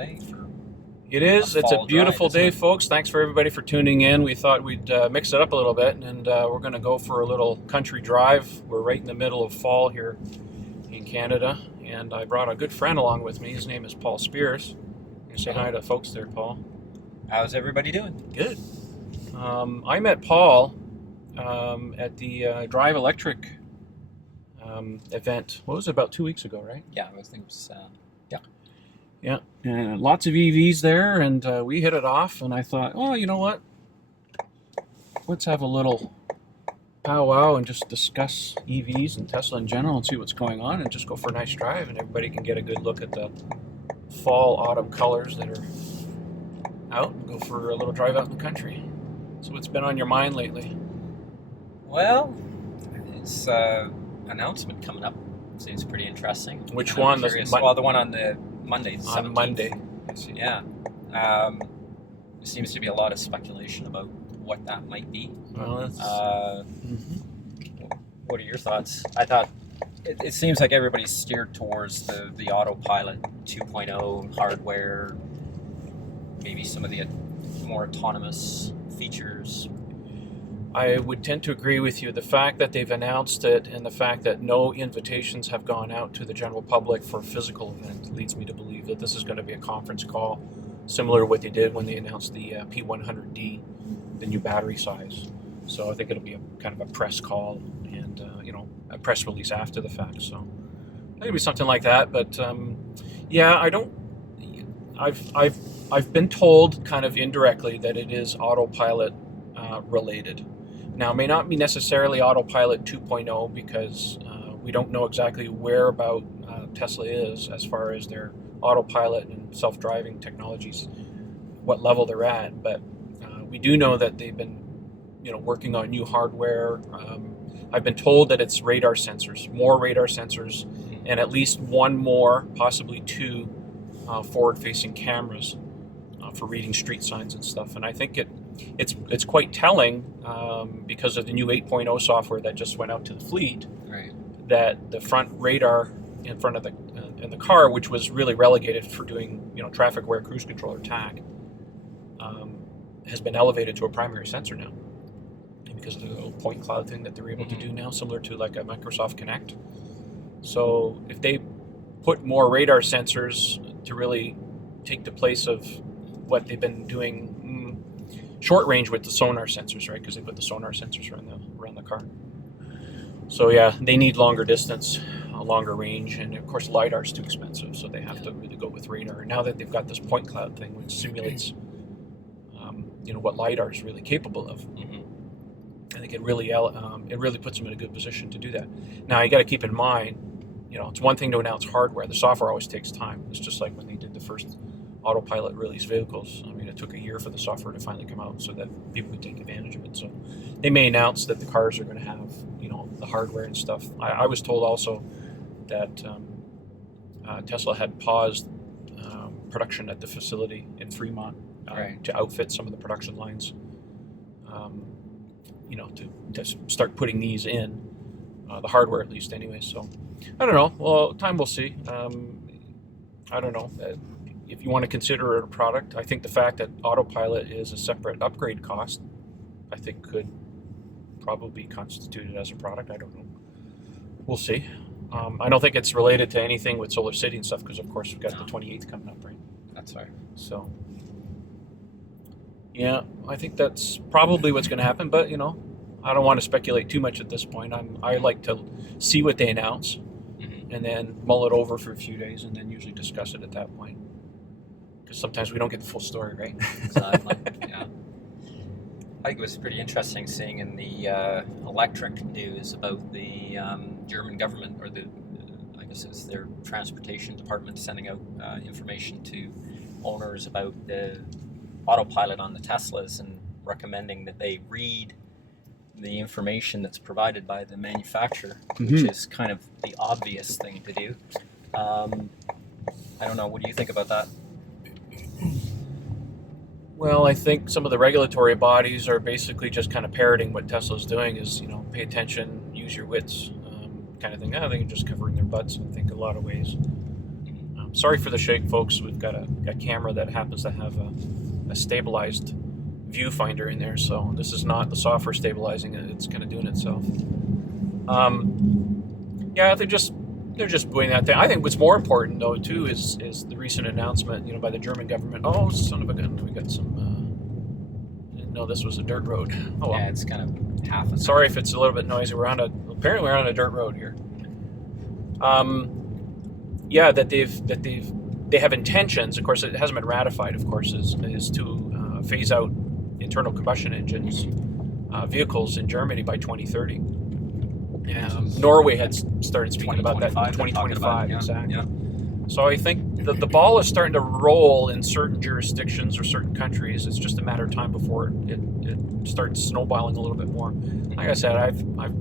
day for It is. It's a beautiful day, folks. Thanks for everybody for tuning in. We thought we'd mix it up a little bit, and we're going to go for a little country drive. We're right in the middle of fall here in Canada, and I brought a good friend along with me. His name is Paul Spiers. You say hi to folks there, Paul. How's everybody doing? Good. I met Paul at the Drive Electric event. What was it, about 2 weeks ago, right? Yeah, I think it was, Yeah, and lots of EVs there, and we hit it off, and I thought, oh, you know what? Let's have a little powwow and just discuss EVs and Tesla in general and see what's going on and just go for a nice drive, and everybody can get a good look at the fall, autumn colors that are out and go for a little drive out in the country. So what's been on your mind lately? Well, this announcement coming up seems pretty interesting. Which one? Well, the one on the Monday. The on 17th. Monday. Yeah. There seems to be a lot of speculation about what that might be. Well, that's... What are your thoughts? I thought it seems like everybody's steered towards the Autopilot 2.0 hardware, maybe some of the more autonomous features. I would tend to agree with you. The fact that they've announced it and the fact that no invitations have gone out to the general public for a physical event leads me to believe that this is going to be a conference call, similar to what they did when they announced the P100D, the new battery size. So I think it'll be kind of a press call and a press release after the fact. So maybe something like that. But yeah, I've been told kind of indirectly that it is Autopilot related. Now, it may not be necessarily Autopilot 2.0 because we don't know exactly where about Tesla is as far as their autopilot and self-driving technologies, what level they're at. But we do know that they've been, working on new hardware. I've been told that it's radar sensors, more radar sensors, and at least one more, possibly two, forward-facing cameras for reading street signs and stuff. And I think it's quite telling because of the new 8.0 software that just went out to the fleet. Right. That the front radar in front of in the car, which was really relegated for doing traffic aware cruise control or TAC, has been elevated to a primary sensor now because of the little point cloud thing that they're able to do now, similar to like a Microsoft Connect. So if they put more radar sensors to really take the place of what they've been doing short range with the sonar sensors, right? Because they put the sonar sensors around the car. So yeah, they need longer distance, longer range, and of course LiDAR is too expensive, so they have to really go with radar. And now that they've got this point cloud thing, which simulates, what LiDAR is really capable of, I think it really puts them in a good position to do that. Now you got to keep in mind, it's one thing to announce hardware. The software always takes time. It's just like when they did the first Autopilot release vehicles. I mean, it took a year for the software to finally come out so that people could take advantage of it. So they may announce that the cars are going to have, the hardware and stuff. I was told also that Tesla had paused production at the facility in Fremont to outfit some of the production lines, to start putting these in, the hardware at least anyway. So I don't know. Well, time will see. I don't know. If you want to consider it a product, I think the fact that Autopilot is a separate upgrade cost, I think could probably be constituted as a product. I don't know. We'll see. I don't think it's related to anything with Solar City and stuff because, of course, we've got the 28th coming up, right? That's right. So, yeah, I think that's probably what's going to happen. But, I don't want to speculate too much at this point. I like to see what they announce and then mull it over for a few days and then usually discuss it at that point. Sometimes we don't get the full story, right? Exactly. Yeah. I think it was pretty interesting seeing in the electric news about the German government, or I guess it's their transportation department, sending out information to owners about the Autopilot on the Teslas and recommending that they read the information that's provided by the manufacturer, which is kind of the obvious thing to do. I don't know. What do you think about that? Well, I think some of the regulatory bodies are basically just kind of parroting what Tesla's doing is, pay attention, use your wits, kind of thing. I think just covering their butts, I think, a lot of ways. Sorry for the shake, folks. We've got a camera that happens to have a stabilized viewfinder in there, so this is not the software stabilizing it. It's kind of doing itself. Yeah, they're just doing that thing. I think what's more important though too is the recent announcement, by the German government. Oh, son of a gun! We got some. Didn't know this was a dirt road. Oh well. Yeah, it's kind of half. Sorry if it's a little bit noisy. Apparently we're on a dirt road here. Yeah, that they have intentions. Of course, it hasn't been ratified. Of course, is to phase out internal combustion engines vehicles in Germany by 2030. Norway had started speaking about that in 2025, exactly. Yeah. So I think the ball is starting to roll in certain jurisdictions or certain countries. It's just a matter of time before it starts snowballing a little bit more. Like I said, I've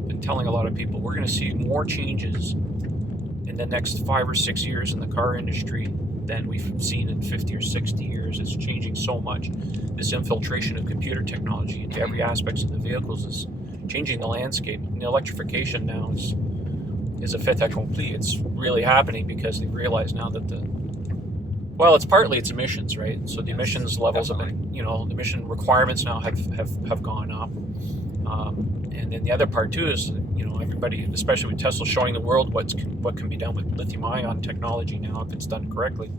been telling a lot of people we're going to see more changes in the next 5 or 6 years in the car industry than we've seen in 50 or 60 years. It's changing so much. This infiltration of computer technology into every aspect of the vehicles is changing the landscape. And the electrification now is a fait accompli. It's really happening because they realize now that it's partly it's emissions, right? So the emissions levels have been, the emission requirements now have gone up. And then the other part too is, everybody, especially with Tesla, showing the world what can be done with lithium-ion technology now if it's done correctly.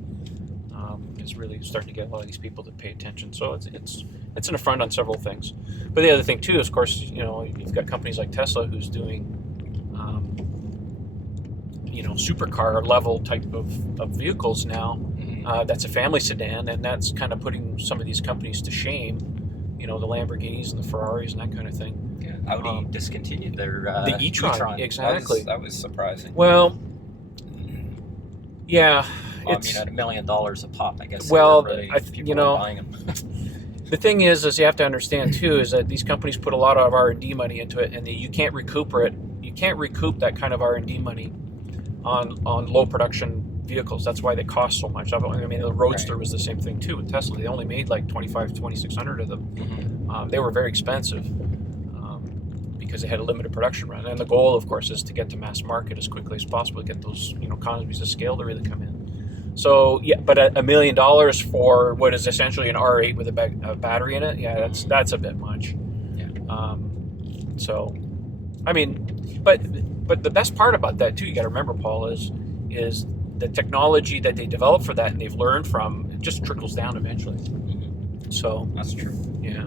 Is really starting to get a lot of these people to pay attention. So it's an affront on several things. But the other thing too is, of course, you've got companies like Tesla who's doing supercar level type of vehicles now. That's a family sedan, and that's kind of putting some of these companies to shame. The Lamborghinis and the Ferraris and that kind of thing. Yeah, Audi discontinued their the e-tron. Exactly. That was surprising. Well, yeah. Well, at $1 million a pop, I guess. Well, people are buying them. The thing is you have to understand too is that these companies put a lot of R&D money into it, and you can't recoup it. You can't recoup that kind of R&D money on low production vehicles. That's why they cost so much. I mean, the Roadster was the same thing too with Tesla. They only made like 2,600 of them. They were very expensive because they had a limited production run. And the goal, of course, is to get to mass market as quickly as possible, to get those economies of scale to really come in. So yeah, but $1 million for what is essentially an R8 with a battery in it, yeah, that's a bit much. Yeah. So, I mean, but the best part about that too, you got to remember, Paul, is the technology that they developed for that and they've learned from, it just trickles down eventually. So that's true. Yeah.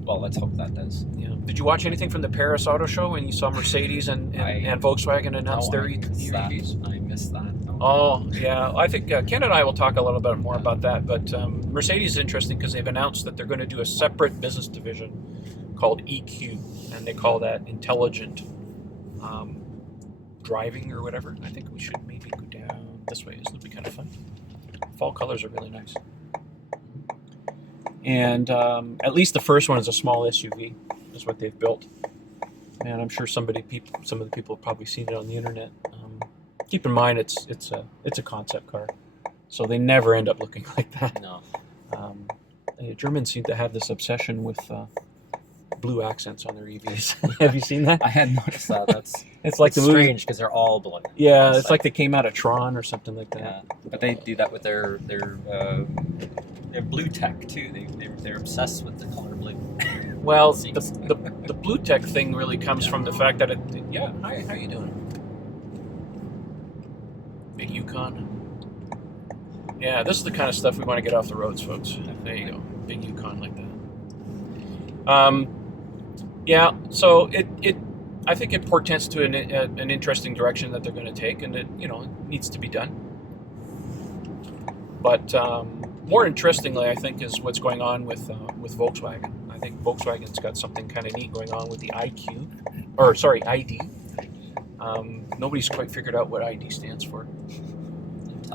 Well, let's hope that does. Yeah. Did you watch anything from the Paris Auto Show when you saw Mercedes and Volkswagen announce their EVs? I missed that. Oh, yeah. I think Ken and I will talk a little bit more about that. But Mercedes is interesting because they've announced that they're going to do a separate business division called EQ, and they call that intelligent driving or whatever. I think we should maybe go down this way. This will be kind of fun. Fall colors are really nice. And at least the first one is a small SUV, is what they've built. And I'm sure some of the people have probably seen it on the internet. Keep in mind, it's a concept car, so they never end up looking like that. No. The Germans seem to have this obsession with blue accents on their EVs. Have you seen that? I had noticed that. It's like the movie. Strange because they're all blue. Yeah, it's like they came out of Tron or something like that. Yeah, but they do that with their blue tech too. They're obsessed with the color blue. Well, the blue tech thing really comes from the fact that hi, how you doing? Big Yukon. Yeah, this is the kind of stuff we want to get off the roads, folks. There you go, big Yukon like that. Yeah, so I think it portends to an interesting direction that they're going to take, and it needs to be done. But more interestingly, I think, is what's going on with Volkswagen. I think Volkswagen's got something kind of neat going on with the ID. Nobody's quite figured out what ID stands for.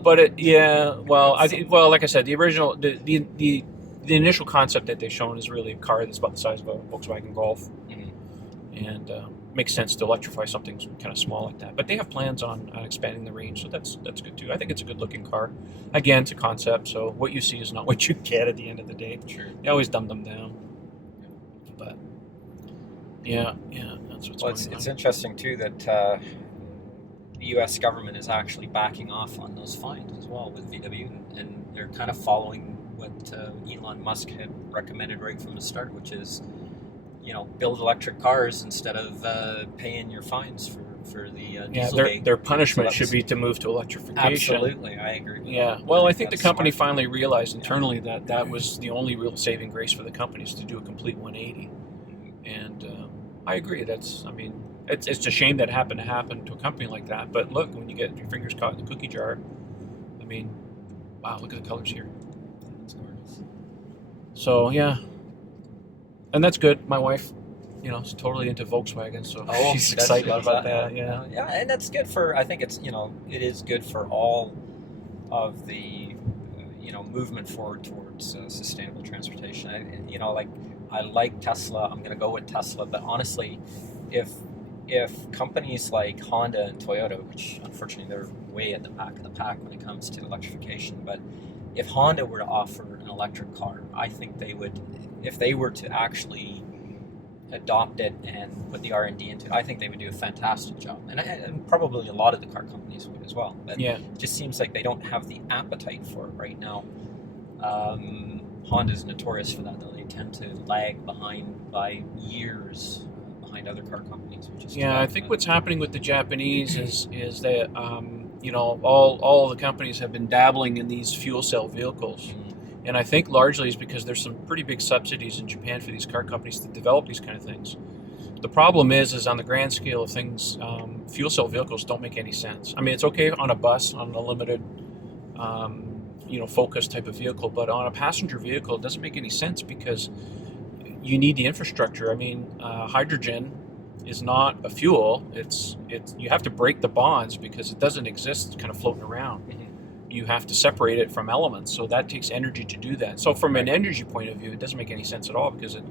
But like I said, the original, the initial concept that they've shown is really a car that's about the size of a Volkswagen Golf, and makes sense to electrify something kind of small like that. But they have plans on expanding the range, so that's good too. I think it's a good looking car. Again, it's a concept, so what you see is not what you get at the end of the day. Sure. They always dumb them down. But yeah, that's what's going on. It's interesting too that the U.S. government is actually backing off on those fines as well with VW, and they're kind of following what Elon Musk had recommended right from the start, which is, build electric cars instead of paying your fines for the Dieselgate. Their punishment should be to move to electrification. Absolutely, I agree. Yeah, well, I think the company finally realized internally that was the only real saving grace for the company, is to do a complete 180. And I agree. It's a shame that happened to happen to a company like that. But look, when you get your fingers caught in the cookie jar, wow, look at the colors here. That's gorgeous. So yeah, and that's good. My wife, is totally into Volkswagen, so she's excited about that. Yeah, and that's good for. I think it is good for all of the movement forward towards sustainable transportation. I like Tesla. I'm going to go with Tesla, but honestly, if companies like Honda and Toyota, which unfortunately they're way at the back of the pack when it comes to electrification, but if Honda were to offer an electric car, I think they would, if they were to actually adopt it and put the R&D into it, I think they would do a fantastic job. And probably a lot of the car companies would as well. But it just seems like they don't have the appetite for it right now. Honda's notorious for that, though. They tend to lag behind by years behind other car companies. I think what's happening with the Japanese is that all the companies have been dabbling in these fuel cell vehicles, and I think largely is because there's some pretty big subsidies in Japan for these car companies to develop these kind of things. The problem is on the grand scale of things, fuel cell vehicles don't make any sense. It's okay on a bus, on a limited focus type of vehicle, but on a passenger vehicle, it doesn't make any sense because you need the infrastructure. Hydrogen is not a fuel. It's you have to break the bonds because it doesn't exist kind of floating around. You have to separate it from elements, so that takes energy to do that. So from an energy point of view, it doesn't make any sense at all because it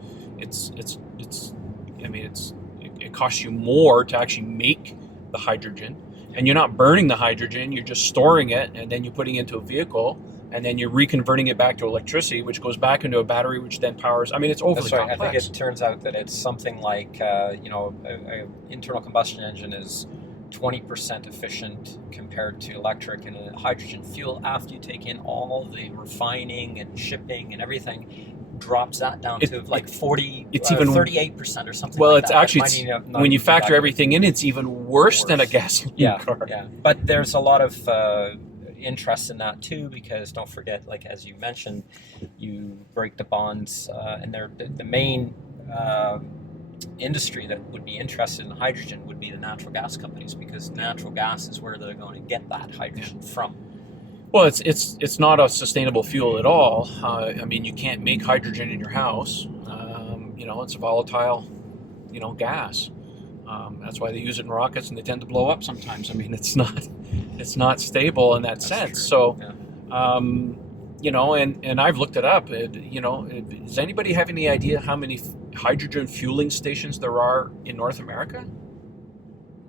costs you more to actually make the hydrogen, and you're not burning the hydrogen, you're just storing it, and then you're putting it into a vehicle, and then you're reconverting it back to electricity, which goes back into a battery, which then powers. It's overly complex. I think it turns out that it's something like an internal combustion engine is 20% efficient compared to electric, and a hydrogen fuel, after you take in all the refining and shipping and everything, drops that down to like 40, it's even 38% or something. Well, like it's that. actually when you factor everything in, it's even worse than a gasoline car. Yeah, but there's a lot of interest in that too, because don't forget, like as you mentioned, you break the bonds, and the main industry that would be interested in hydrogen would be the natural gas companies, because natural gas is where they're going to get that hydrogen from. Well, it's not a sustainable fuel at all. You can't make hydrogen in your house. It's a volatile, gas. That's why they use it in rockets, and they tend to blow up sometimes. It's not stable in that sense. True. So, and I've looked it up. Does anybody have any idea how many hydrogen fueling stations there are in North America?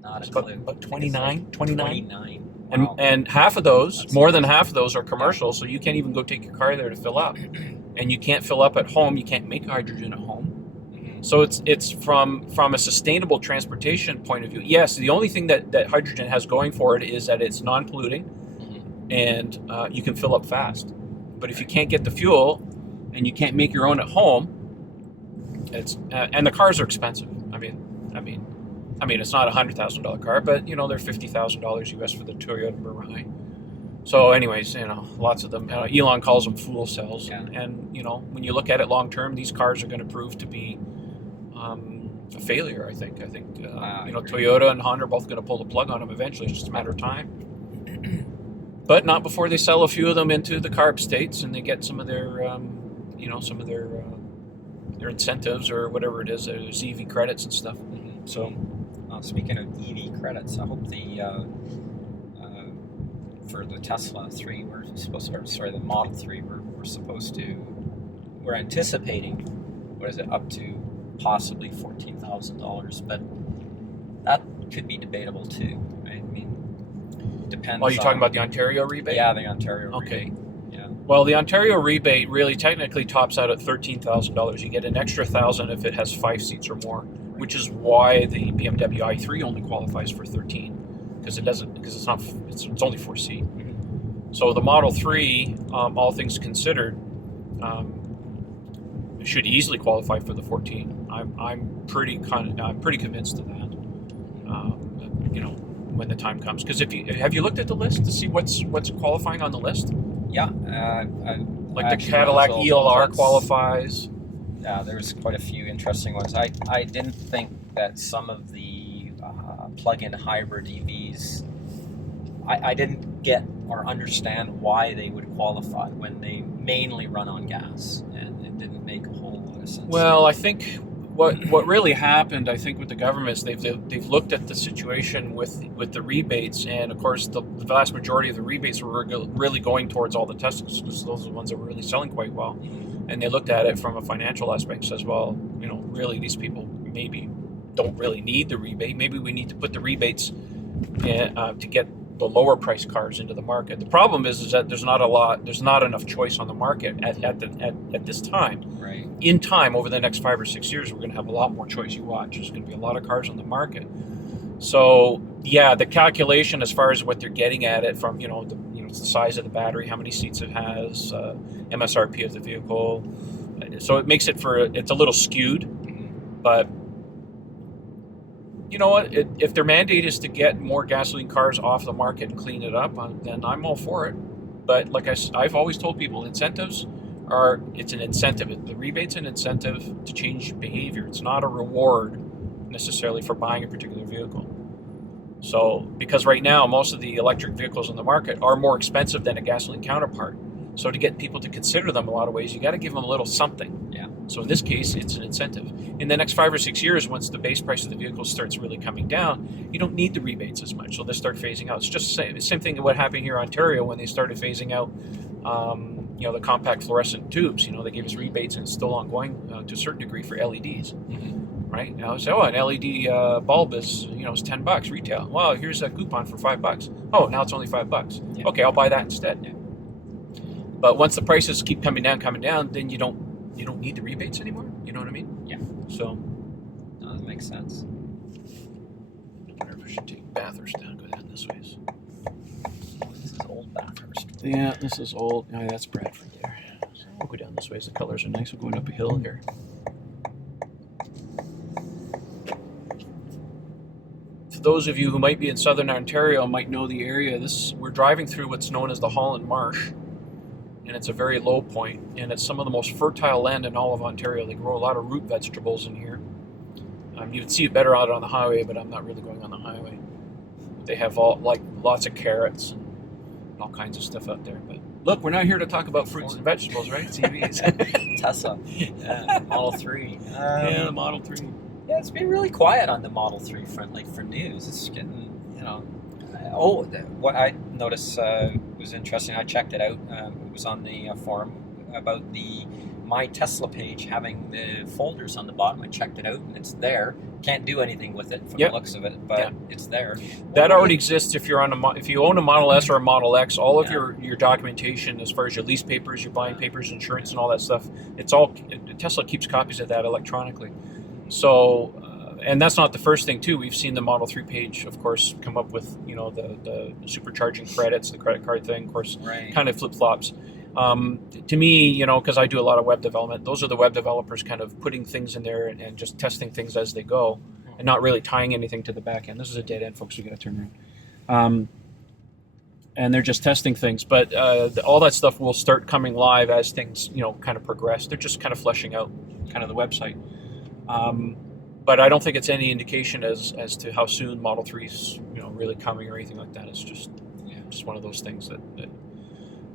Not a clue. About 29? 29. Wow. And half of those, more than half of those, are commercial, so you can't even go take your car there to fill up. And you can't fill up at home. You can't make hydrogen at home. So it's from a sustainable transportation point of view. Yes, the only thing that hydrogen has going for it is that it's non-polluting, and you can fill up fast. But if you can't get the fuel and you can't make your own at home, and the cars are expensive. It's not a $100,000 car, but they're $50,000 US for the Toyota Mirai. So, anyways, lots of them. Elon calls them fuel cells, and when you look at it long term, these cars are going to prove to be a failure. I think Toyota and Honda are both going to pull the plug on them eventually. It's just a matter of time. But not before they sell a few of them into the CARB states and they get some of their, their incentives or whatever it is, there's EV credits and stuff. So, speaking of EV credits, I hope for the Tesla 3, the Model 3, we're anticipating, up to possibly $14,000, but that could be debatable too. Depends. Oh, you're talking about the Ontario rebate? Yeah, the Ontario rebate. Okay. Yeah. Well, the Ontario rebate really technically tops out at $13,000. You get an extra $1,000 if it has 5 seats or more, which is why the BMW i3 only qualifies for 13. because it's only 4C. So the Model 3, all things considered, should easily qualify for the 14. I'm pretty convinced of that. When the time comes, because have you looked at the list to see what's qualifying on the list? Yeah, like the Cadillac ELR qualifies. Yeah, there's quite a few interesting ones. I didn't think that some of the plug-in hybrid EVs, I didn't get or understand why they would qualify when they mainly run on gas, and it didn't make a whole lot of sense. Well, I think what really happened, I think, with the government is they've looked at the situation with the rebates, and of course the vast majority of the rebates were really going towards all the Teslas, because those are the ones that were really selling quite well. And they looked at it from a financial aspect, says, well, really these people maybe don't really need the rebate. Maybe we need to put the rebates to get the lower price cars into the market. The problem is that there's not enough choice on the market at this time. Right. In time, over the next 5 or 6 years, we're going to have a lot more choice. You watch. There's going to be a lot of cars on the market. So yeah, the calculation as far as what they're getting at it from, the size of the battery, how many seats it has, MSRP of the vehicle. So it makes it's a little skewed, but you know what? If their mandate is to get more gasoline cars off the market and clean it up, then I'm all for it. But like I've always told people, it's an incentive. The rebate's an incentive to change behavior. It's not a reward necessarily for buying a particular vehicle. So, because right now, most of the electric vehicles on the market are more expensive than a gasoline counterpart. So to get people to consider them a lot of ways, you got to give them a little something. Yeah. So in this case, it's an incentive. In the next 5 or 6 years, once the base price of the vehicle starts really coming down, you don't need the rebates as much. So they start phasing out. It's just the same thing that what happened here in Ontario when they started phasing out, the compact fluorescent tubes. They gave us rebates, and it's still ongoing to a certain degree for LEDs. Right now, an LED bulb is it's $10 retail. Well, here's a coupon for $5. Oh, now it's only $5. Yeah. Okay, I'll buy that instead. Yeah. But once the prices keep coming down, then you don't need the rebates anymore. You know what I mean? Yeah. So no, that makes sense. I wonder if I should take Bathurst down, go down this way. This is old Bathurst. Yeah, this is old. Oh, that's Bradford there. So we'll go down this way. The colors are nice. We're going up a hill here. Those of you who might be in southern Ontario might know the area. We're driving through what's known as the Holland Marsh, and it's a very low point, and it's some of the most fertile land in all of Ontario. They grow a lot of root vegetables in here. You would see it better out on the highway, but I'm not really going on the highway. They have lots of carrots and all kinds of stuff out there. But look, we're not here to talk about fruits and vegetables, right? TVs. Tesla. Yeah, Model 3. Yeah, the Model 3. Yeah, it's been really quiet on the Model 3 front, like for news. It's getting, what I noticed was interesting. I checked it out. It was on the forum about the My Tesla page having the folders on the bottom. I checked it out, and it's there. Can't do anything with it from the looks of it, but it's there. That already exists if you're if you own a Model S or a Model X. All of your documentation, as far as your lease papers, your buying papers, insurance, and all that stuff, Tesla keeps copies of that electronically. So, and that's not the first thing too. We've seen the Model 3 page, of course, come up with the supercharging credits, the credit card thing, of course, kind of flip flops. To me, because I do a lot of web development, those are the web developers kind of putting things in there and just testing things as they go, and not really tying anything to the back end. This is a dead end, folks. We got to turn around. And they're just testing things, but all that stuff will start coming live as things kind of progress. They're just kind of fleshing out kind of the website. But I don't think it's any indication as to how soon Model 3's really coming or anything like that. It's just one of those things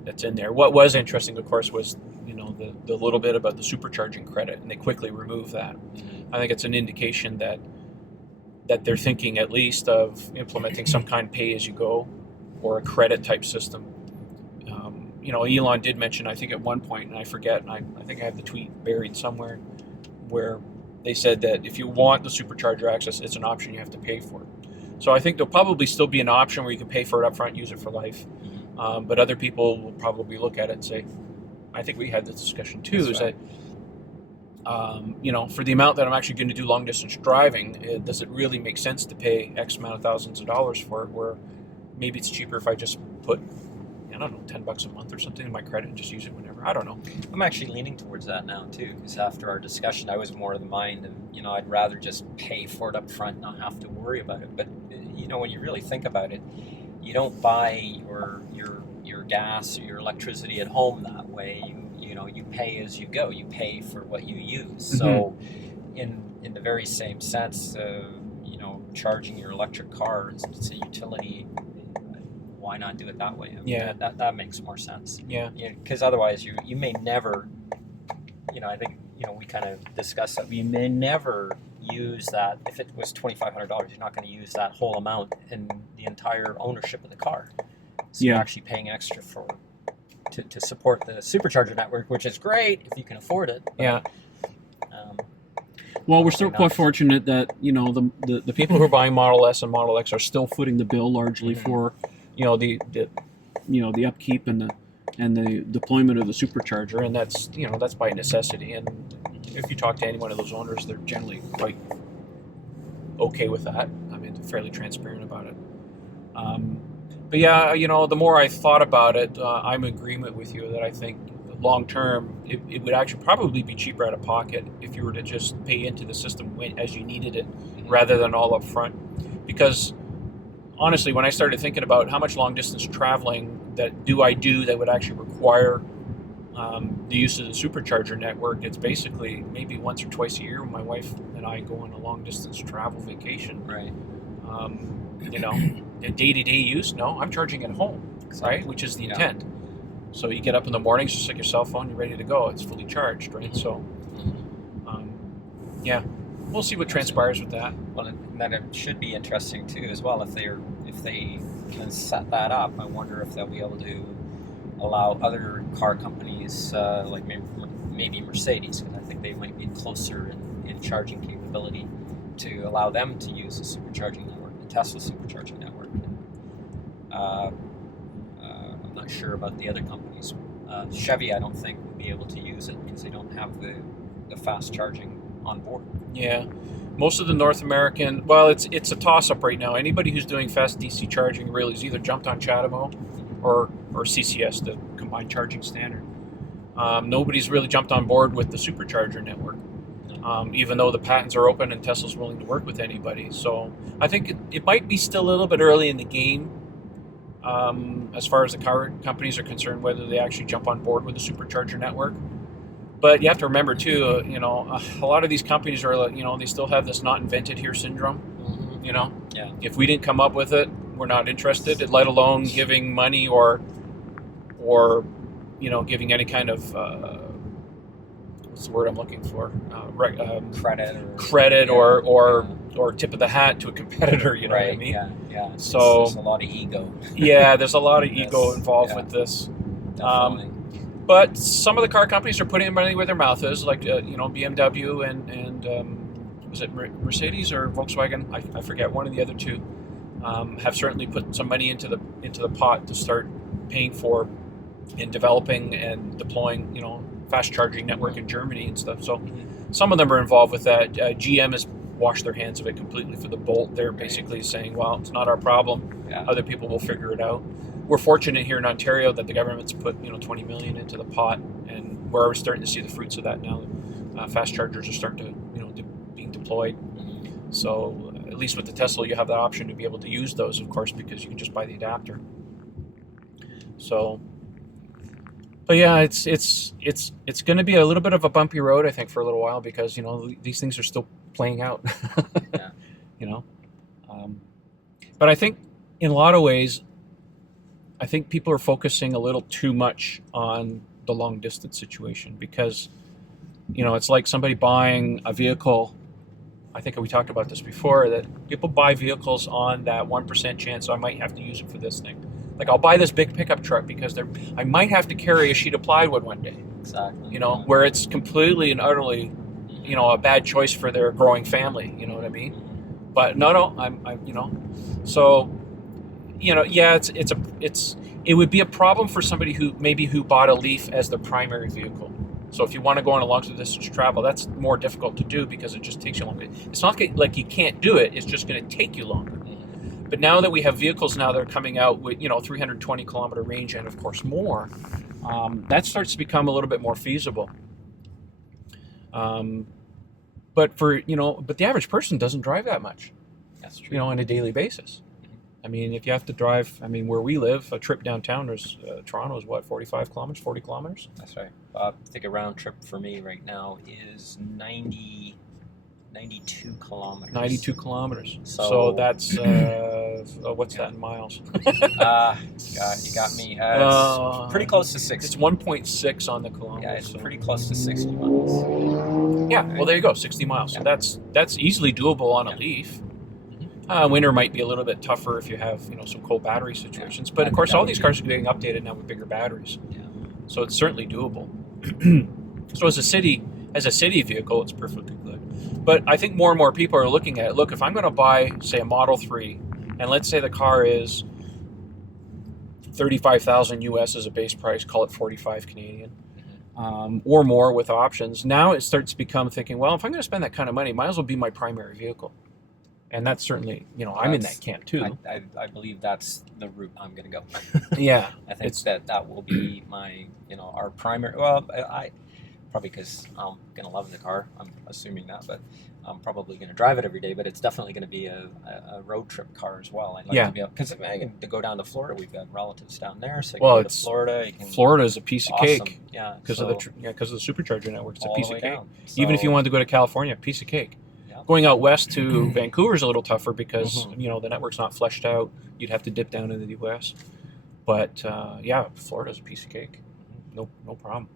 that's in there. What was interesting, of course, was the little bit about the supercharging credit, and they quickly removed that. I think it's an indication that they're thinking at least of implementing some kind of pay-as-you-go or a credit type system. Elon did mention, I think at one point, and I forget, and I think I have the tweet buried somewhere, where they said that if you want the supercharger access, it's an option you have to pay for. So I think there'll probably still be an option where you can pay for it up front, use it for life. But other people will probably look at it and say, I think we had this discussion too, that For the amount that I'm actually going to do long distance driving, does it really make sense to pay X amount of thousands of dollars for it, where maybe it's cheaper if I just put, I don't know, $10 a month or something in my credit and just use it whenever. I don't know. I'm actually leaning towards that now too, because after our discussion, I was more of the mind of, I'd rather just pay for it up front, not have to worry about it. But when you really think about it, you don't buy your gas or your electricity at home that way. You pay as you go. You pay for what you use. So, in the very same sense, charging your electric car, it's a utility. Why not do it that way? I mean, that makes more sense. Yeah. Because otherwise, you may never. I think we kind of discussed that. You may never use that. If it was $2,500, you're not going to use that whole amount in the entire ownership of the car. So you're actually paying extra to support the supercharger network, which is great if you can afford it. But, well, we're still quite fortunate that the people who are buying Model S and Model X are still footing the bill largely for the upkeep and the deployment of the supercharger, and that's by necessity. And if you talk to any one of those owners, they're generally quite okay with that. I mean, they're fairly transparent about it. But yeah, the more I thought about it, I'm in agreement with you that I think long term it would actually probably be cheaper out of pocket if you were to just pay into the system as you needed it, rather than all up front. Because honestly, when I started thinking about how much long distance traveling that would actually require the use of the supercharger network, it's basically maybe once or twice a year when my wife and I go on a long distance travel vacation. Right. Day-to-day use, no, I'm charging at home, right? Which is the intent. So you get up in the morning, just like your cell phone, you're ready to go. It's fully charged, right? So, we'll see what transpires with that. Well, and then it should be interesting too, as well, if they can set that up. I wonder if they'll be able to allow other car companies, like maybe Mercedes, because I think they might be closer in charging capability, to allow them to use the supercharging network, the Tesla supercharging network. I'm not sure about the other companies. Chevy, I don't think, will be able to use it because they don't have the fast charging on board. Yeah, most of the North American, well, it's a toss-up right now. Anybody who's doing fast DC charging really has either jumped on CHAdeMO or CCS, the combined charging standard. Nobody's really jumped on board with the supercharger network, even though the patents are open and Tesla's willing to work with anybody. So I think it might be still a little bit early in the game, as far as the car companies are concerned, whether they actually jump on board with the supercharger network. But you have to remember too, a lot of these companies are, they still have this not invented here syndrome. If we didn't come up with it, we're not interested, let alone giving money or giving any kind of what's the word I'm looking for, credit or tip of the hat to a competitor. You know what I mean? Yeah. So there's a lot of ego. Yeah, there's a lot of ego involved with this. Definitely. But some of the car companies are putting money where their mouth is, like BMW and was it Mercedes or Volkswagen? I forget. One of the other two have certainly put some money into the pot to start paying for and developing and deploying fast charging network in Germany and stuff. So some of them are involved with that. GM has washed their hands of it completely for the Bolt. They're basically saying, well, it's not our problem. Other people will figure it out. We're fortunate here in Ontario that the government's put $20 million into the pot, and we're starting to see the fruits of that now. Fast chargers are starting to being deployed. So at least with the Tesla, you have the option to be able to use those, of course, because you can just buy the adapter. So, but yeah, it's going to be a little bit of a bumpy road, I think, for a little while, because these things are still playing out. But I think in a lot of ways, I think people are focusing a little too much on the long distance situation, because it's like somebody buying a vehicle. I think we talked about this before, that people buy vehicles on that 1% chance I might have to use it for this thing. Like, I'll buy this big pickup truck because I might have to carry a sheet of plywood one day. Exactly. Where it's completely and utterly, a bad choice for their growing family. You know what I mean? But no, I'm so. It would be a problem for somebody who bought a Leaf as their primary vehicle, So if you want to go on a long distance travel, that's more difficult to do because it just takes you longer. It's not like you can't do it, it's just going to take you longer. But now that we have vehicles now that are coming out with 320 kilometer range and of course more, that starts to become a little bit more feasible. But the average person doesn't drive that much. That's true. On a daily basis. I mean, if you have to drive, where we live, a trip downtown, Toronto is what, 45 kilometers, 40 kilometers? That's right. I think a round trip for me right now is 92 kilometers. 92 kilometers. So that's, what's that in miles? you got me. It's pretty close to 60. It's 1.6 on the kilometer. Yeah, it's pretty close to 60 miles. Yeah, well, there you go, 60 miles. Yeah. So that's easily doable on a Leaf. Winter might be a little bit tougher if you have some cold battery situations, but of course all these cars are getting updated now with bigger batteries, so it's certainly doable. So as a city vehicle, it's perfectly good. But I think more and more people are looking at it. Look, if I'm going to buy, say, a Model 3, and let's say the car is $35,000 US as a base price, call it 45 Canadian, or more with options. Now it starts to become thinking, well, if I'm going to spend that kind of money, might as well be my primary vehicle. And that's certainly, I'm in that camp too. I believe that's the route I'm going to go. Yeah. I think that will be my, our primary, well, I probably because I'm going to love the car, I'm assuming that, but I'm probably going to drive it every day, but it's definitely going to be a road trip car as well. I'd like to be able, because I can go down to Florida, we've got relatives down there, so you can go to Florida. Florida is a piece of cake. Yeah. Because of the supercharger network, it's a piece of cake. So, even if you wanted to go to California, piece of cake. Going out west to Vancouver is a little tougher because the network's not fleshed out. You'd have to dip down into the U.S. But Florida's a piece of cake. No problem.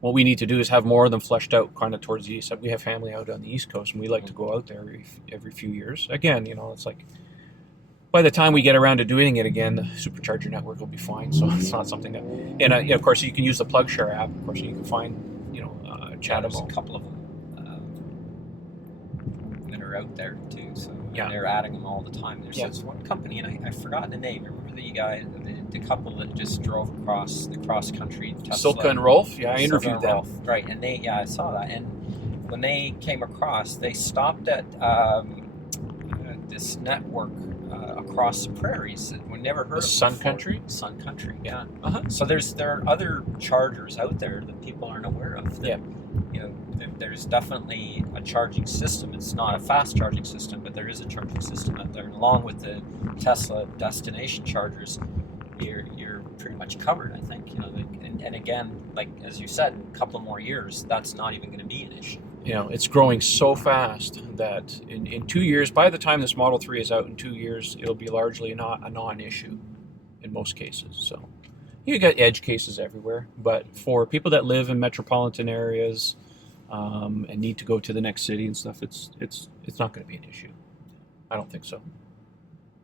What we need to do is have more of them fleshed out kind of towards the east. We have family out on the East Coast, and we like to go out there every few years. Again, it's like by the time we get around to doing it again, the supercharger network will be fine. So it's not something that. And of course, you can use the PlugShare app. Of course, you can find chatable. There's a couple of them that are out there too. So they're adding them all the time. There's one company, and I forgot the name. Remember the guy, the couple that just drove across the cross country Tesla. Silka and Rolf? Yeah, I interviewed them. Rolf. Right, and I saw that. And when they came across, they stopped at this network across the prairies that we never heard of. Sun Country? Sun Country, yeah. So there are other chargers out there that people aren't aware of. That, there's definitely a charging system. It's not a fast charging system, but there is a charging system out there. And along with the Tesla destination chargers, you're pretty much covered, I think. And again, like as you said, in a couple of more years, that's not even going to be an issue. It's growing so fast that in 2 years, by the time this Model 3 is out in 2 years, it'll be largely a non-issue in most cases. So you got edge cases everywhere, but for people that live in metropolitan areas and need to go to the next city and stuff, it's not going to be an issue. I don't think so.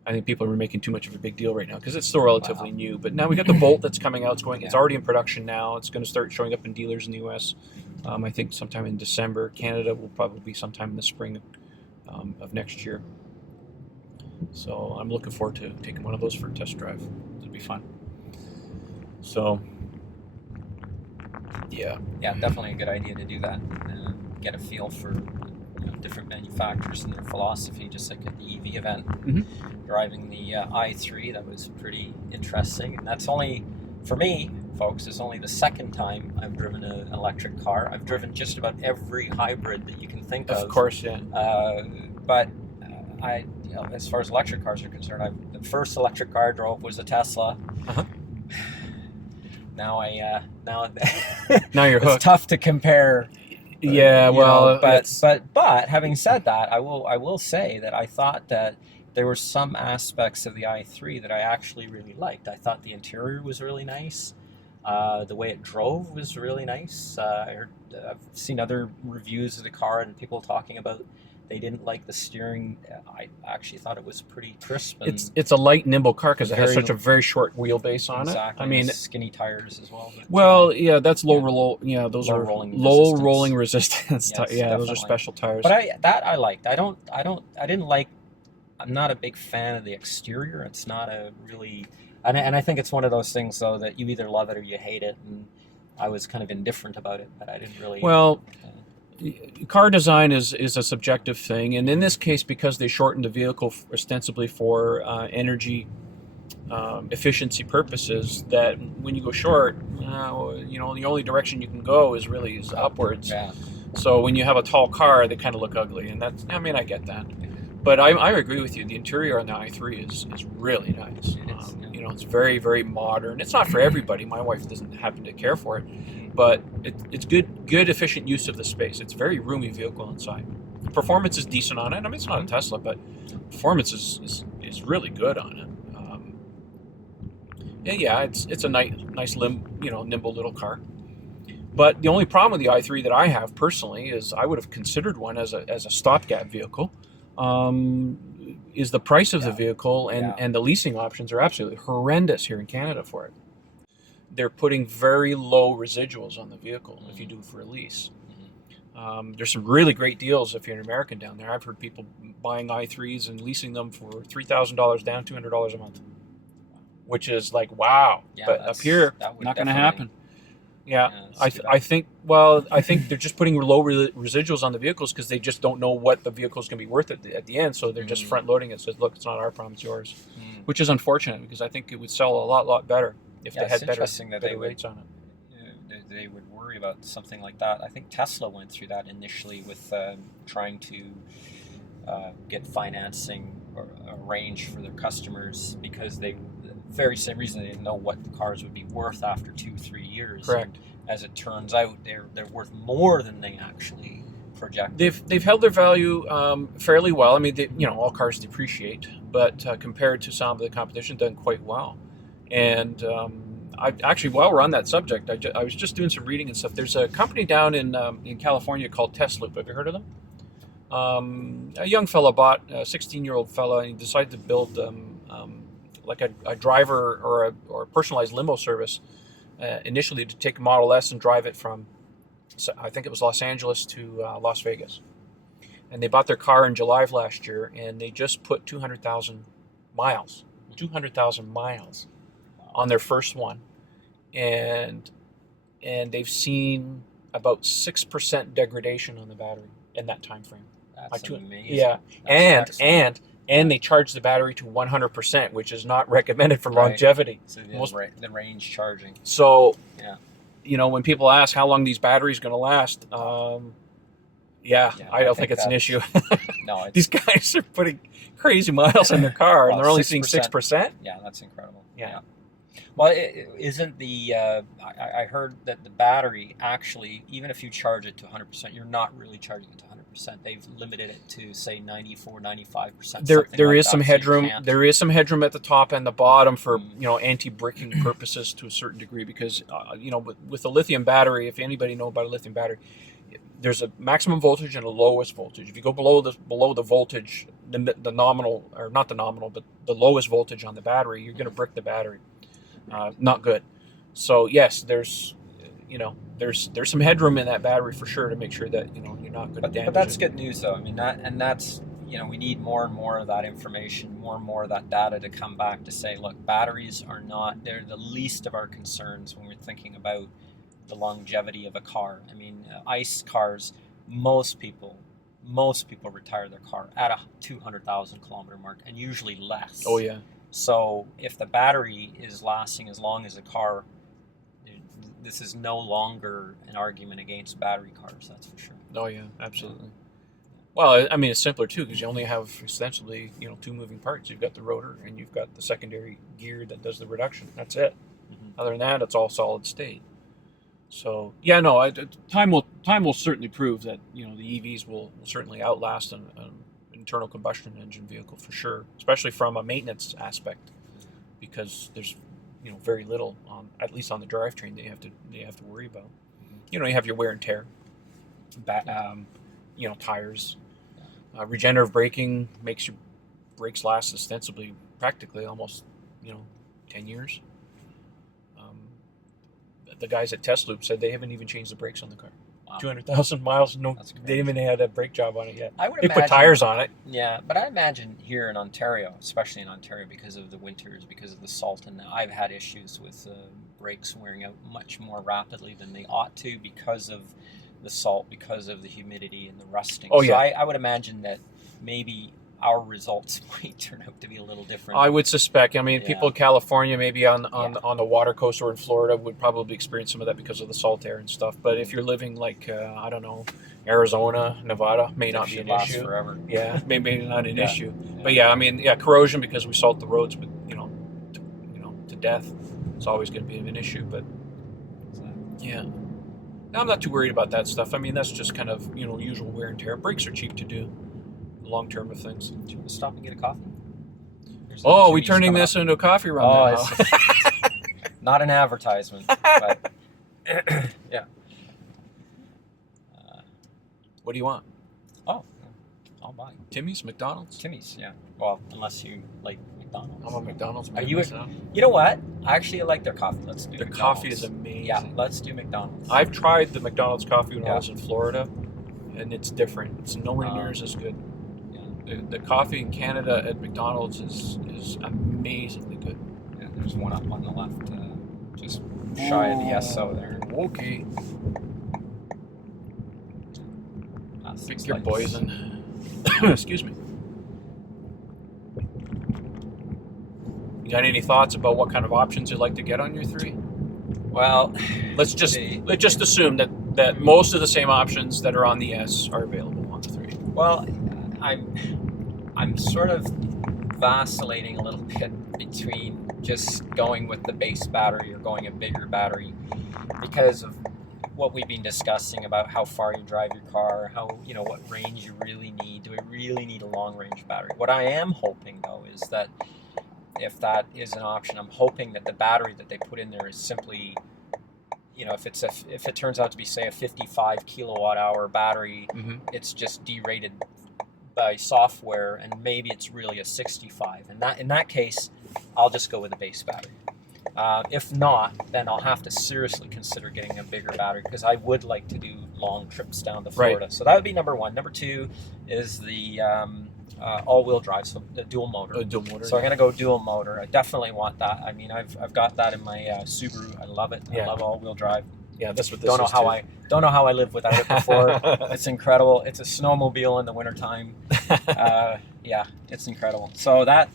I think people are making too much of a big deal right now because it's still relatively new. But now we got the Bolt that's coming out. It's already in production now. It's going to start showing up in dealers in the U.S. I think sometime in December. Canada will probably be sometime in the spring of next year. So I'm looking forward to taking one of those for a test drive. It'll be fun. So, yeah, definitely a good idea to do that. Get a feel for different manufacturers and their philosophy, just like at the EV event. Driving the i3, that was pretty interesting. And that's only, for me, folks, it's only the second time I've driven an electric car. I've driven just about every hybrid that you can think of. Of course, yeah. But as far as electric cars are concerned, the first electric car I drove was a Tesla. Now you're hooked. It's tough to compare. But having said that, I will say that I thought that there were some aspects of the i3 that I actually really liked. I thought the interior was really nice. The way it drove was really nice. I've seen other reviews of the car and people talking about they didn't like the steering. I actually thought it was pretty crisp. And it's a light, nimble car because it has such a very short wheelbase on it. I mean, skinny tires as well. But, that's low rolling resistance. Yes, those are special tires. But I liked. I'm not a big fan of the exterior. It's not a really, and I think it's one of those things though that you either love it or you hate it. And I was kind of indifferent about it, but I didn't really. Well, car design is a subjective thing, and in this case, because they shortened the vehicle ostensibly for energy efficiency purposes, that when you go short, the only direction you can go is upwards. Yeah. So when you have a tall car, they kind of look ugly, and I get that. But I agree with you. The interior on the i3 is really nice. It's very, very modern. It's not for everybody. My wife doesn't happen to care for it, but it's good efficient use of the space. It's a very roomy vehicle inside. Performance is decent on it. I mean, it's not a Tesla, but performance is really good on it. It's a nice nimble little car. But the only problem with the i3 that I have personally is I would have considered one as a stopgap vehicle. Is the price of the vehicle and the leasing options are absolutely horrendous here in Canada for it. They're putting very low residuals on the vehicle if you do it for a lease. There's some really great deals if you're an American down there. I've heard people buying i3s and leasing them for $3,000 down, $200 a month, which is like, wow. Yeah, but up here, not going to happen. Yeah, I think they're just putting low residuals on the vehicles because they just don't know what the vehicle is going to be worth at the end. So they're just front loading it. Says, look, it's not our problem, it's yours, which is unfortunate because I think it would sell a lot better if they had better rates on it. They would worry about something like that. I think Tesla went through that initially with trying to get financing arranged for their customers because the very same reason they didn't know what the cars would be worth after 2-3 years. Correct. And as it turns out, they're worth more than they actually projected. They've held their value fairly well. I mean, all cars depreciate, but compared to some of the competition, done quite well. And I actually, while we're on that subject, I was just doing some reading and stuff. There's a company down in California called Tesloop. Have you heard of them? A young fella bought a 16-year-old fella, and he decided to build like a driver or a personalized limo service initially to take Model S and drive it from, I think it was Los Angeles to Las Vegas. And they bought their car in July of last year, and they just put 200,000 miles on their first one. And they've seen about 6% degradation on the battery in that time frame. That's amazing. Yeah, and they charge the battery to 100%, which is not recommended for longevity. So the range charging. So, when people ask how long these batteries are going to last, I don't think it's an issue. No, these guys are putting crazy miles in their car, and they're only seeing 6%. Yeah, that's incredible. Yeah. Well, isn't the I heard that the battery actually, even if you charge it to 100%, you're not really charging it to 100%. They've limited it to say 94, 95%. There is some headroom. There is some headroom at the top and the bottom for anti-bricking purposes to a certain degree because with a lithium battery, if anybody know about a lithium battery, there's a maximum voltage and a lowest voltage. If you go below the voltage, the nominal, or not the nominal, but the lowest voltage on the battery, you're going to brick the battery. Not good. So yes, there's some headroom in that battery for sure to make sure that you're not going to damage it. But that's good news, though. I mean, that's we need more and more of that information, more and more of that data to come back to say, look, batteries they're the least of our concerns when we're thinking about the longevity of a car. I mean, ICE cars, most people retire their car at a 200,000 kilometer mark, and usually less. Oh yeah. So if the battery is lasting as long as a car, this is no longer an argument against battery cars, that's for sure. Oh yeah, absolutely. Well, I mean, it's simpler too because you only have essentially two moving parts. You've got the rotor and you've got the secondary gear that does the reduction. That's it. Mm-hmm. Other than that, it's all solid state. So yeah, no, time will certainly prove that the EVs will certainly outlast an internal combustion engine vehicle for sure, especially from a maintenance aspect, because there's very little at least on the drivetrain they have to worry about. You have your wear and tear, tires, regenerative braking makes your brakes last ostensibly practically almost 10 years. The guys at Tesloop said they haven't even changed the brakes on the car. Wow. 200,000 miles, they haven't had a brake job on it yet. They put tires on it. Yeah, but I imagine here in Ontario, especially in Ontario, because of the winters, because of the salt, and I've had issues with brakes wearing out much more rapidly than they ought to because of the salt, because of the humidity and the rusting. Oh, so yeah. I would imagine that maybe our results might turn out to be a little different. I would suspect. I mean, Yeah. people in California, maybe on the water coast or in Florida, would probably experience some of that because of the salt air and stuff. But if you're living like I don't know, Arizona, Nevada, may not be should an last issue. forever. Yeah, maybe not an Yeah. issue. But yeah, I mean, yeah, corrosion, because we salt the roads with to death. It's always going to be an issue. But yeah, I'm not too worried about that stuff. I mean, that's just kind of usual wear and tear. Brakes are cheap to do. Long term of things. Do you want to stop and get a coffee? Oh, are we turning this into a coffee run now? It's just, not an advertisement, but yeah. What do you want? Oh, I'll buy Timmy's, McDonald's? Timmy's. Yeah. Well, unless you like McDonald's. I'm a McDonald's man. Are you? myself. You know what? I actually like their coffee. Let's do. Their McDonald's. coffee is amazing. Yeah, let's do McDonald's. I've tried the McDonald's coffee when I Yeah. was in Florida, and it's different. It's nowhere near as good. The coffee in Canada at McDonald's is amazingly good. Yeah, there's one up on the left, just shy of the SO there. Okay. Pick your Lights. poison. Excuse me. You got any thoughts about what kind of options you'd like to get on your 3? Well, Let's just assume that most of the same options that are on the S are available on the 3. well, I'm sort of vacillating a little bit between just going with the base battery or going a bigger battery because of what we've been discussing about how far you drive your car, how what range you really need. Do we really need a long range battery? What I am hoping though is that if that is an option, I'm hoping that the battery that they put in there is simply, if it turns out to be say a 55 kilowatt hour battery, it's just derated by software, and maybe it's really a 65. And in that case, I'll just go with a base battery. If not, then I'll have to seriously consider getting a bigger battery because I would like to do long trips down to Florida. Right. So that would be number one. Number two is the all-wheel drive, so the dual motor. Dual motor. So I'm going to go dual motor. I definitely want that. I mean, I've got that in my Subaru. I love it. Yeah. I love all-wheel drive. Yeah, that's what this Don't know is how too. don't know how I lived without it before. It's incredible. It's a snowmobile in the wintertime. Yeah, it's incredible. So that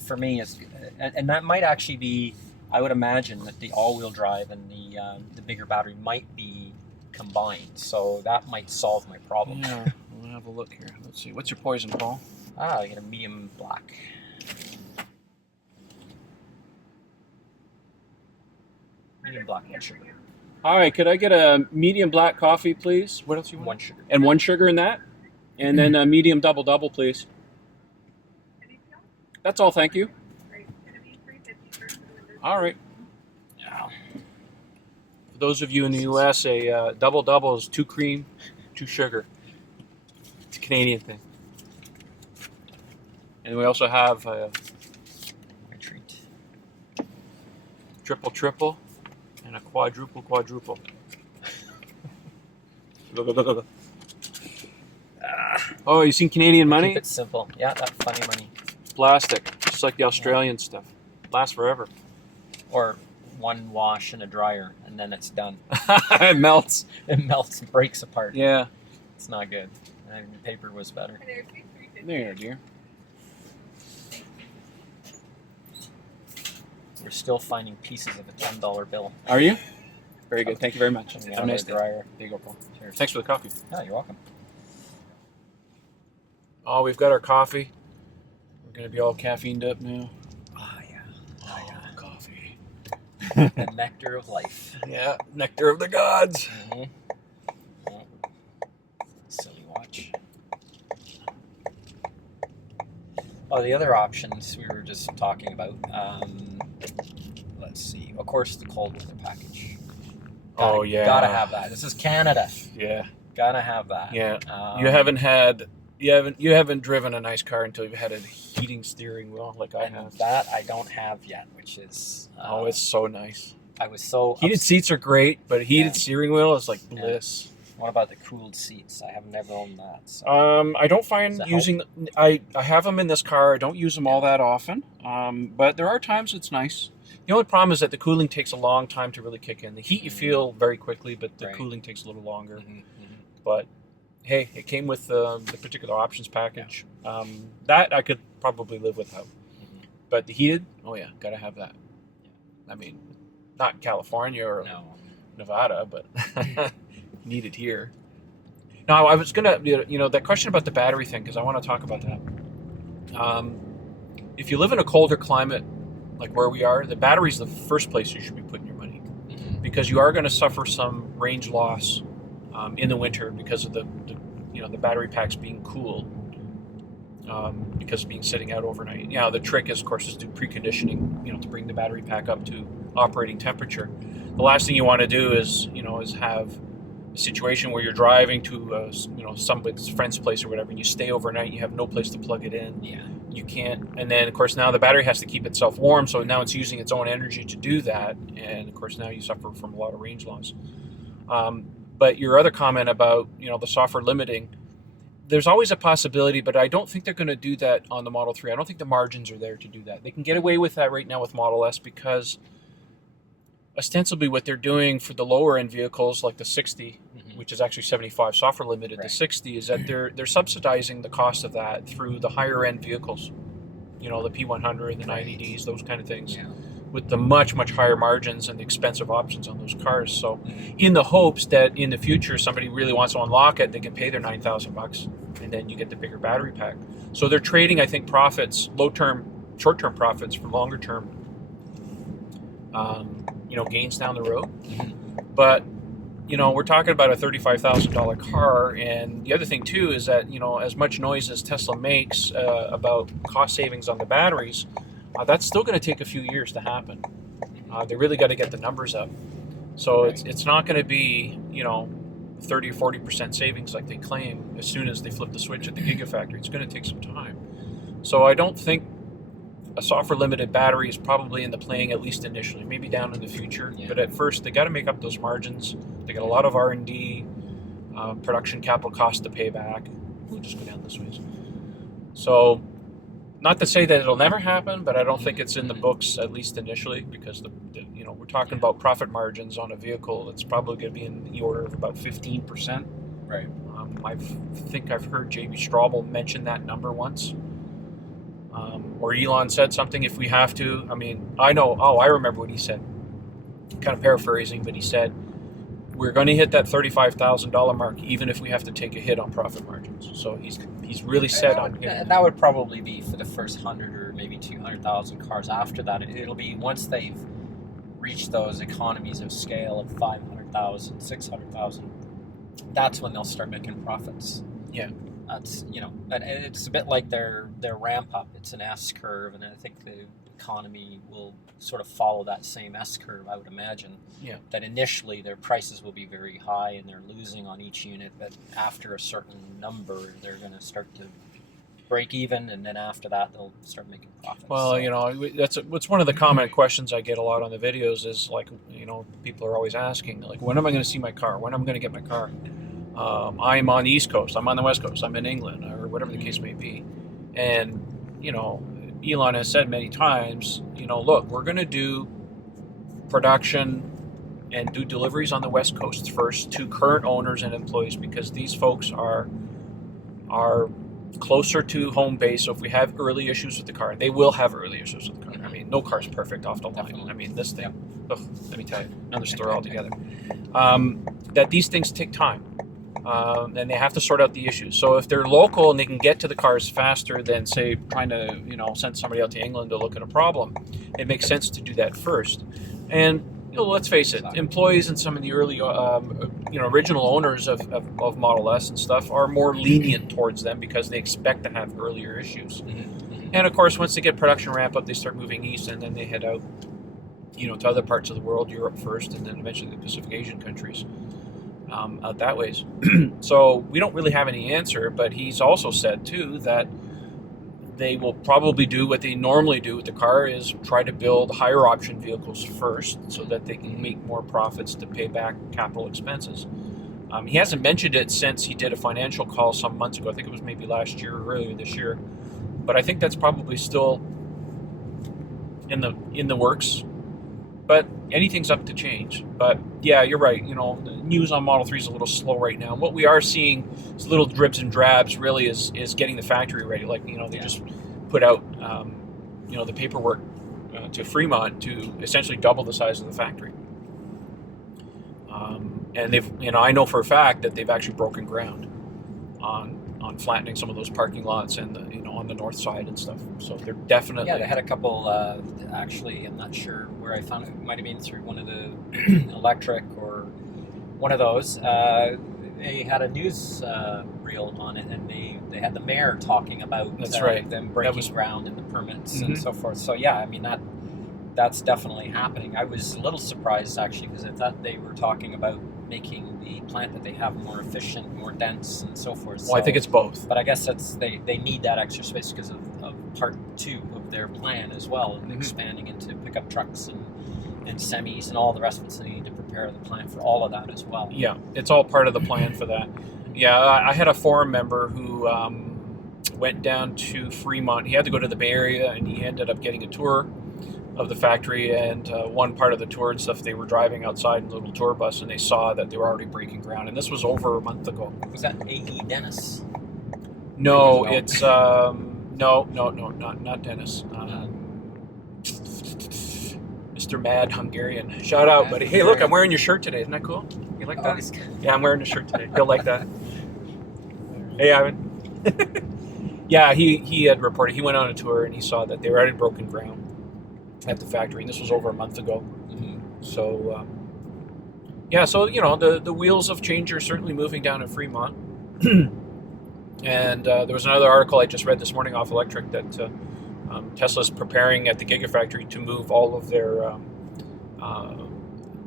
for me is, and that might actually be, I would imagine that the all-wheel drive and the bigger battery might be combined. So that might solve my problem. Yeah, we'll have a look here. Let's see. What's your poison, Paul? I get a medium black. Medium black, 1 sugar. All right, could I get a medium black coffee, please? What else you want? 1 sugar. And 1 sugar in that? And then a medium double, please. That's all, thank you. All right. Yeah. For those of you in the U.S., a double is 2 cream, 2 sugar. It's a Canadian thing. And we also have My treat. triple, and a quadruple. Oh, you seen Canadian money? Keep it simple. Yeah, that funny money. Plastic, just like the Australian stuff. Lasts forever. Or one wash in a dryer, and then it's done. It melts. It melts and breaks apart. Yeah. It's not good. And the paper was better. There, dear. We're still finding pieces of a $10 bill. Are you? Very good. Thank you very much. Coming Have out a of nice the day. dryer. There you go, Paul. Cheers. Thanks for the coffee. Yeah, you're welcome. Oh, we've got our coffee. We're going to be all caffeined up now. Oh, yeah. Oh, coffee. The nectar of life. Yeah, nectar of the gods. Mm-hmm. Yeah. Silly watch. Oh, the other options we were just talking about. Let's see. Of course, the cold weather package. Oh, yeah. Gotta have that. This is Canada. Yeah. Gotta have that. Yeah. You haven't driven a nice car until you've had a heating steering wheel like I And have. that I don't have yet, which is. Oh, it's so nice. I was so. Heated seats are great, but heated steering wheel is like bliss. What about the cooled seats? I have never owned that. So. I don't find Does that using. I have them in this car. I don't use them all that often. But there are times it's nice. The only problem is that the cooling takes a long time to really kick in. The heat you feel very quickly, but the Right. cooling takes a little longer. Mhm, mhm. But hey, it came with the particular options package. That I could probably live without. Mhm. But the heated, oh yeah, gotta have that. I mean, not in California or No. Nevada, but need it here. Now, I was gonna, that question about the battery thing, because I want to talk about that. If you live in a colder climate like where we are, the battery's the first place you should be putting your money, because you are going to suffer some range loss in the winter because of the battery packs being cooled, because of being sitting out overnight. Yeah, the trick is, of course, is to do preconditioning, to bring the battery pack up to operating temperature. The last thing you want to do is have a situation where you're driving to somebody's friend's place or whatever, and you stay overnight, and you have no place to plug it in. Yeah. You can't, and then of course now the battery has to keep itself warm, so now it's using its own energy to do that, and of course now you suffer from a lot of range loss. But your other comment about the software limiting, there's always a possibility, but I don't think they're going to do that on the Model 3. I don't think the margins are there to do that. They can get away with that right now with Model S, because ostensibly what they're doing for the lower end vehicles like the 60, which is actually 75 software limited, Right. the 60 is that they're subsidizing the cost of that through the higher end vehicles, the P100, the 90Ds, those kind of things, with the much higher margins and the expensive options on those cars. So in the hopes that in the future somebody really wants to unlock it, they can pay their $9,000 and then you get the bigger battery pack. So they're trading, I think, profits, short-term profits for longer term gains down the road. But we're talking about a $35,000 car, and the other thing too is that as much noise as Tesla makes about cost savings on the batteries, that's still going to take a few years to happen. They really got to get the numbers up. So Right. it's not going to be 30 or 40% savings like they claim as soon as they flip the switch at the Gigafactory. It's going to take some time. So I don't think a software limited battery is probably in the playing, at least initially, maybe down in the future. Yeah. But at first, they got to make up those margins. They got a lot of R&D, production capital costs to pay back. We'll just go down this way. So, not to say that it'll never happen, but I don't think it's in the books, at least initially, because we're talking about profit margins on a vehicle that's probably going to be in the order of about 15%. Right. I think I've heard J.B. Straubel mention that number once. Or Elon said something, if we have to. I remember what he said. Kind of paraphrasing, but he said, we're going to hit that $35,000 mark, even if we have to take a hit on profit margins. So he's really set on hitting that. That would probably be for the first 100 or maybe 200,000 cars. After that, it'll be once they've reached those economies of scale of 500,000, 600,000, that's when they'll start making profits. Yeah. That's, and it's a bit like their ramp up. It's an S curve, and I think the economy will sort of follow that same S curve, I would imagine. Yeah. That initially their prices will be very high and they're losing on each unit, but after a certain number, they're going to start to break even, and then after that, they'll start making profits. Well, that's one of the common questions I get a lot on the videos is like, people are always asking, like, when am I going to see my car? When am I going to get my car? I'm on the East Coast, I'm on the West Coast, I'm in England, or whatever the case may be. And, Elon has said many times, look, we're going to do production and do deliveries on the West Coast first to current owners and employees, because these folks are closer to home base. So if we have early issues with the car, they will have early issues with the car. No car's perfect off the line. Definitely. This thing, let me tell you, another story altogether. That these things take time. And they have to sort out the issues. So if they're local and they can get to the cars faster than, say, trying to send somebody out to England to look at a problem, it makes sense to do that first. And let's face it, employees and some of the early original owners of Model S and stuff are more lenient towards them because they expect to have earlier issues. And of course, once they get production ramp up, they start moving east, and then they head out to other parts of the world, Europe first, and then eventually the Pacific Asian countries. Out that ways. So we don't really have any answer, but he's also said too that they will probably do what they normally do with the car, is try to build higher option vehicles first so that they can make more profits to pay back capital expenses. He hasn't mentioned it since he did a financial call some months ago. I think it was maybe last year or earlier this year, but I think that's probably still in the works. but anything's up to change. But yeah, you're right. You know, the news on Model 3 is a little slow right now. What we are seeing is little dribs and drabs. Really, is getting the factory ready. Like, you know, they just put out you know, the paperwork to Fremont to essentially double the size of the factory. And they've, you know, I know for a fact that they've actually broken ground on flattening some of those parking lots and you know, on the north side and stuff. So they're definitely, they had a couple. Actually, I'm not sure where I found it. It might have been through one of the electric or one of those. They had a news reel on it, and they had the mayor talking about them breaking ground and the permits and so forth. So yeah, I mean that's definitely happening. I was a little surprised actually, because I thought they were talking about making the plant that they have more efficient, more dense, and so forth. Well, I think it's both. But I guess they need that extra space because of part 2 of their plan as well, and expanding into pickup trucks and semis and all the rest of it. So they need to prepare the plant for all of that as well. Yeah, it's all part of the plan for that. Yeah, I had a forum member who went down to Fremont. He had to go to the Bay Area, and he ended up getting a tour of the factory, and one part of the tour and stuff, they were driving outside in a little tour bus, and they saw that they were already breaking ground, and this was over a month ago. Was that A.E. Dennis? No, it's no, not Dennis. Mr. Mad Hungarian. Shout out, buddy. Hey, look, I'm wearing your shirt today. Isn't that cool? You like that? Yeah, I'm wearing the shirt today. You'll like that. Hey, Ivan. Yeah, he had reported. He went on a tour, and he saw that they were already broken ground at the factory, and this was over a month ago. So yeah, so you know, the wheels of change are certainly moving down at Fremont. And there was another article I just read this morning off Electric that Tesla's preparing at the Gigafactory to move all of their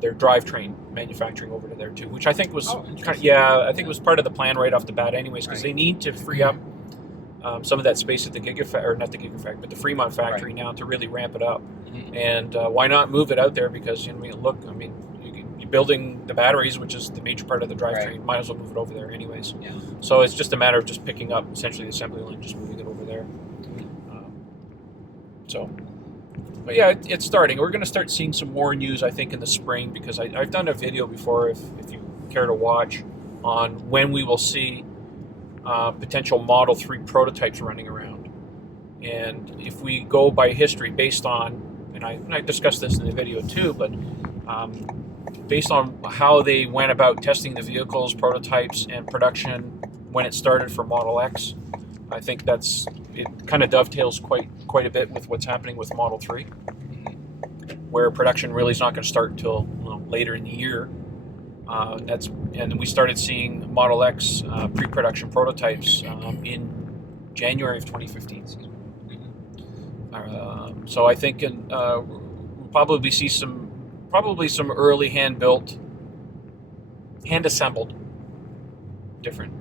drivetrain manufacturing over to there too, which I think was I think was part of the plan right off the bat anyways, because they need to free up some of that space at the Gigafactory, or not the Gigafactory, but the Fremont factory now, to really ramp it up. And why not move it out there? Because, you know, you're building the batteries, which is the major part of the drivetrain. Might as well move it over there anyways. Yeah. So it's just a matter of just picking up essentially the assembly line, just moving it over there. But yeah, it's starting. We're going to start seeing some more news, I think, in the spring, because I've done a video before, if you care to watch, on when we will see potential Model 3 prototypes running around. And if we go by history, based on, and I discussed this in the video too, but based on how they went about testing the vehicles, prototypes, and production when it started for Model X, I think it kind of dovetails quite a bit with what's happening with Model 3, where production really is not going to start until later in the year. And we started seeing Model X pre-production prototypes in January of 2015. So I think we'll probably see some early hand-built, hand-assembled, different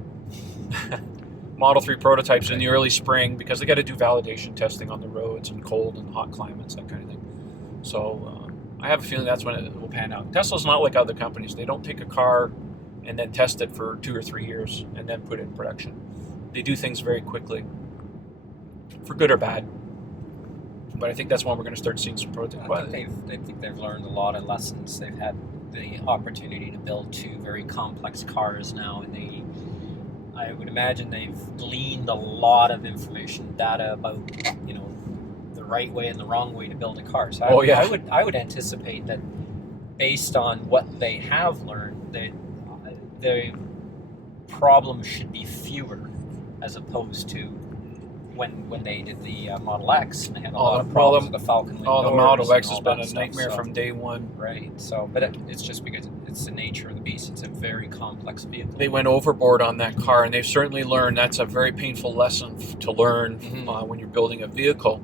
Model 3 prototypes in the early spring, because they got to do validation testing on the roads in cold and hot climates, that kind of thing. So I have a feeling that's when it will pan out. Tesla's not like other companies. They don't take a car and then test it for 2 or 3 years and then put it in production. They do things very quickly, for good or bad. But I think that's when we're going to start seeing some prototypes. I think they've learned a lot of lessons. They've had the opportunity to build 2 very complex cars now, and I would imagine they've gleaned a lot of information, data about, you know, the right way and the wrong way to build a car. So I would anticipate that, based on what they have learned, that the problems should be fewer, as opposed to when they did the Model X, and they had a lot of problems with the Falcon Wing doors. The Model X has been a nightmare from day one. Right. So, but it's just because it's the nature of the beast. It's a very complex vehicle. They went overboard on that car, and they've certainly learned. That's a very painful lesson to learn when you're building a vehicle.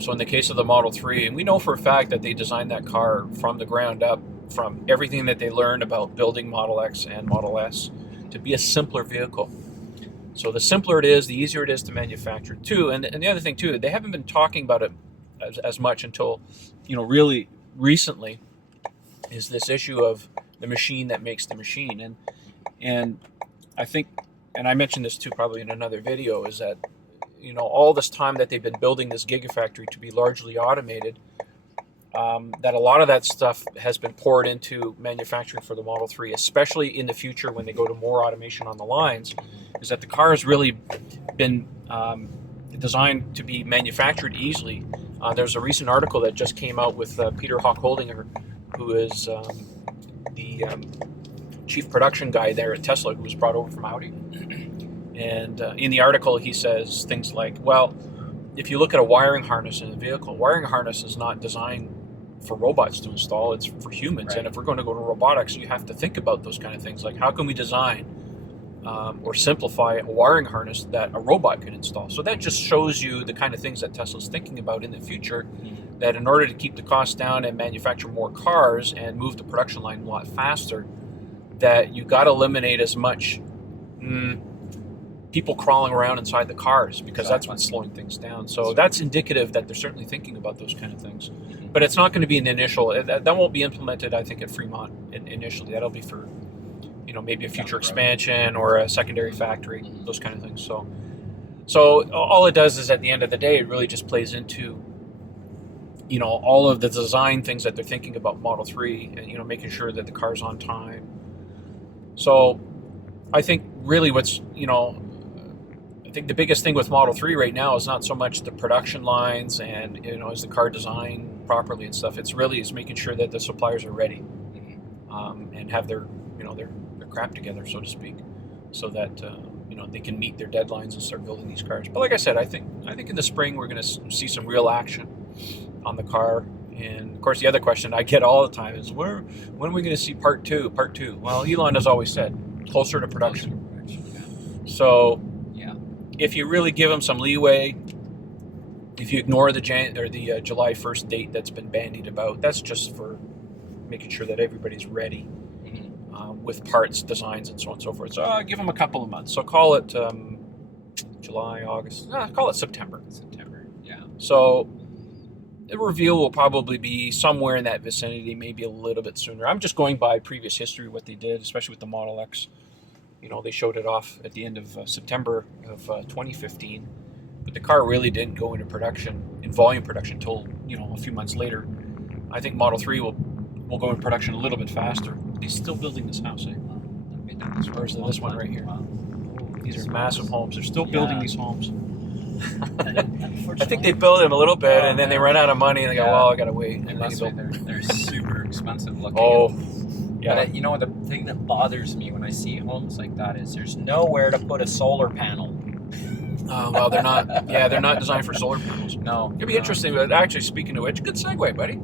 So in the case of the Model 3, and we know for a fact that they designed that car from the ground up, from everything that they learned about building Model X and Model S, to be a simpler vehicle. So the simpler it is, the easier it is to manufacture too. And the other thing too, they haven't been talking about it as much until, you know, really recently, is this issue of the machine that makes the machine. And I think, and I mentioned this too probably in another video, is that, you know, all this time that they've been building this Gigafactory to be largely automated, that a lot of that stuff has been poured into manufacturing for the Model 3, especially in the future when they go to more automation on the lines, is that the car has really been designed to be manufactured easily. There's a recent article that just came out with Peter Hock-Holdinger, who is the chief production guy there at Tesla, who was brought over from Audi. And in the article, he says things like, well, if you look at a wiring harness in a vehicle, wiring harness is not designed for robots to install, it's for humans. Right. And if we're going to go to robotics, you have to think about those kind of things, like how can we design or simplify a wiring harness that a robot could install. So that just shows you the kind of things that Tesla's thinking about in the future, that in order to keep the costs down and manufacture more cars and move the production line a lot faster, that you got to eliminate as much people crawling around inside the cars, because that's what's slowing things down. So that's indicative that they're certainly thinking about those kind of things. But it's not going to be an initial, that won't be implemented, I think, at Fremont initially. That'll be for, maybe a future expansion or a secondary factory, those kind of things. So all it does is, at the end of the day, it really just plays into, all of the design things that they're thinking about Model 3, and, making sure that the car's on time. So I think really I think the biggest thing with Model 3 right now is not so much the production lines and, is the car designed properly and stuff. It's really making sure that the suppliers are ready and have their crap together, so to speak, so that they can meet their deadlines and start building these cars. But like I said, I think in the spring we're going to see some real action on the car. And of course, the other question I get all the time is, when are we going to see part two? Well, Elon has always said closer to production. So if you really give them some leeway, if you ignore the July 1st date that's been bandied about, that's just for making sure that everybody's ready with parts, designs, and so on and so forth. So give them a couple of months. So call it July, August. Call it September. Yeah. So the reveal will probably be somewhere in that vicinity, maybe a little bit sooner. I'm just going by previous history, what they did, especially with the Model X. They showed it off at the end of September of 2015, but the car really didn't go into production, in volume production, until a few months later. I think Model 3 will go in production a little bit faster. He's still building this house, eh? Where's this one right here? Wow. These are massive homes. They're still building these homes. I think they build them a little bit, and then they run out of money, and they go, well, I gotta wait. And they're super expensive looking. Oh, yeah. But the thing that bothers me when I see homes like that is there's nowhere to put a solar panel. Well, they're not. Yeah, they're not designed for solar panels. No. It'd be interesting. But actually, speaking of which, good segue, buddy.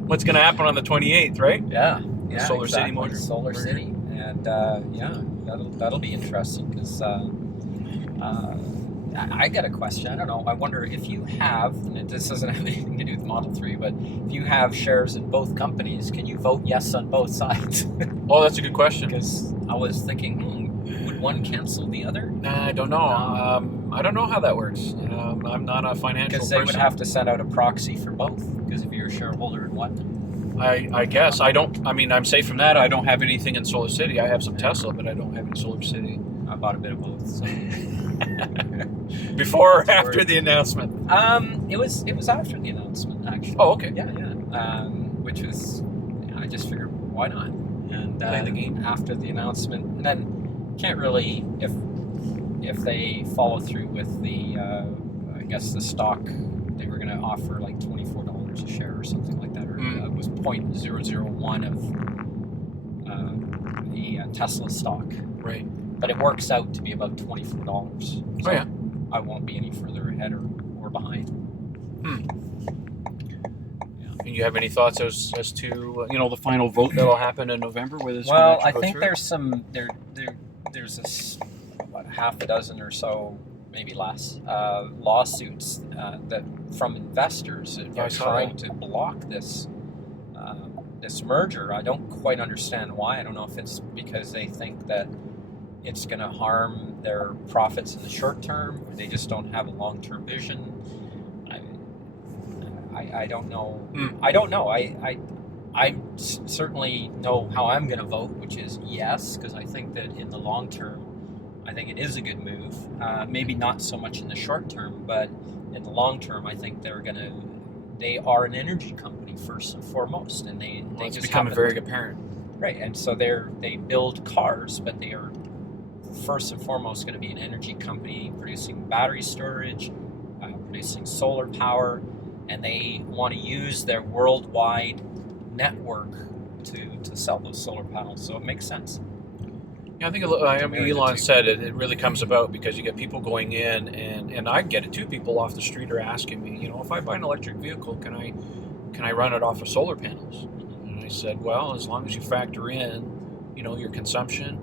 What's going to happen on the 28th, right? Yeah. Solar City motor. Solar City, and that'll be interesting, because I got a question. I don't know. I wonder if you have, and this doesn't have anything to do with Model 3, but if you have shares in both companies, can you vote yes on both sides? Oh, that's a good question. Because I was thinking, would one cancel the other? I don't know. I don't know how that works. I'm not a financial person. Because they would have to send out a proxy for both, because if you're a shareholder in one. I guess. I'm safe from that. I don't have anything in Solar City. I have some Tesla, but I don't have any Solar City. I bought a bit of both. So. Before or after the announcement? It was after the announcement, actually. Oh, okay. Yeah. Which was, I just figured, why not? And play the game after the announcement, and then can't really, if they follow through with the, I guess the stock, they were going to offer like $24 a share or something like that, or it was 0.001 of the Tesla stock. Right. But it works out to be about $24. So I won't be any further ahead or behind. And you have any thoughts as to the final vote that'll happen in November? Well, I think there's some there's about half a dozen or so, maybe less, lawsuits that from investors that are trying to block this merger. I don't quite understand why. I don't know if it's because they think that it's going to harm their profits in the short term, or they just don't have a long-term vision. I don't know. I don't know. I certainly know how I'm going to vote, which is yes, because I think that in the long term, I think it is a good move. Maybe not so much in the short term, but in the long term, I think they're going to they are an energy company first and foremost, and they It's just becoming happen, very apparent. right. And so they build cars, but they are first and foremost going to be an energy company producing battery storage, producing solar power, and they want to use their worldwide network to sell those solar panels. So it makes sense. Yeah, I think Elon said it really comes about because you get people going in, and I get it too. People off the street are asking me, if I buy an electric vehicle, can I run it off of solar panels? And I said, well, as long as you factor in, your consumption,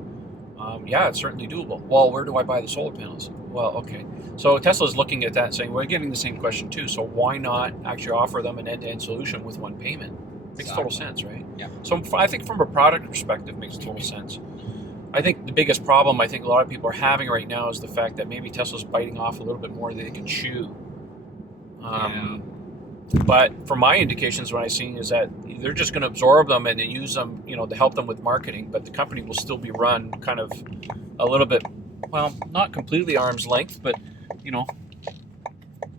yeah, it's certainly doable. Well, where do I buy the solar panels? Well, okay. So Tesla's looking at that and saying, we're getting the same question too. So why not actually offer them an end-to-end solution with one payment? Makes total sense, right? Yeah. So I think from a product perspective, it makes total sense. I think the biggest problem I think a lot of people are having right now is the fact that maybe Tesla's biting off a little bit more than they can chew. But from my indications, what I've seen is that they're just going to absorb them and then use them, to help them with marketing. But the company will still be run kind of a little bit, well, not completely arm's length, but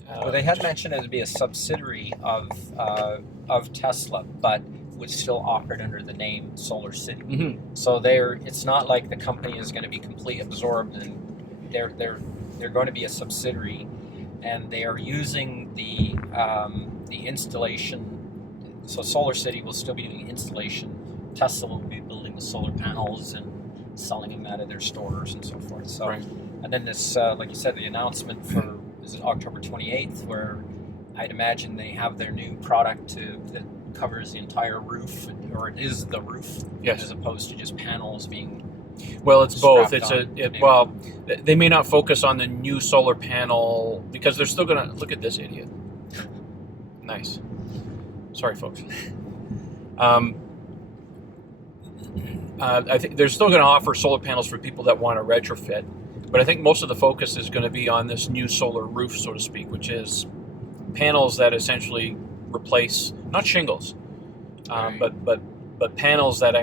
well, they had mentioned it would be a subsidiary of Tesla, but would still operate under the name Solar City. Mm-hmm. So it's not like the company is going to be completely absorbed, and they're going to be a subsidiary, and they are using the installation. So Solar City will still be doing installation. Tesla will be building the solar panels and selling them out of their stores and so forth. So, right. And then this, like you said, the announcement for is it October 28th, where I'd imagine they have their new product that covers the entire roof, or it is the roof, yes, as opposed to just panels being. Well, it's both. Well, they may not focus on the new solar panel because they're still going to look at this idiot. Nice. Sorry, folks. I think they're still going to offer solar panels for people that want to retrofit, but I think most of the focus is going to be on this new solar roof, so to speak, which is panels that essentially replace not shingles, right. but panels that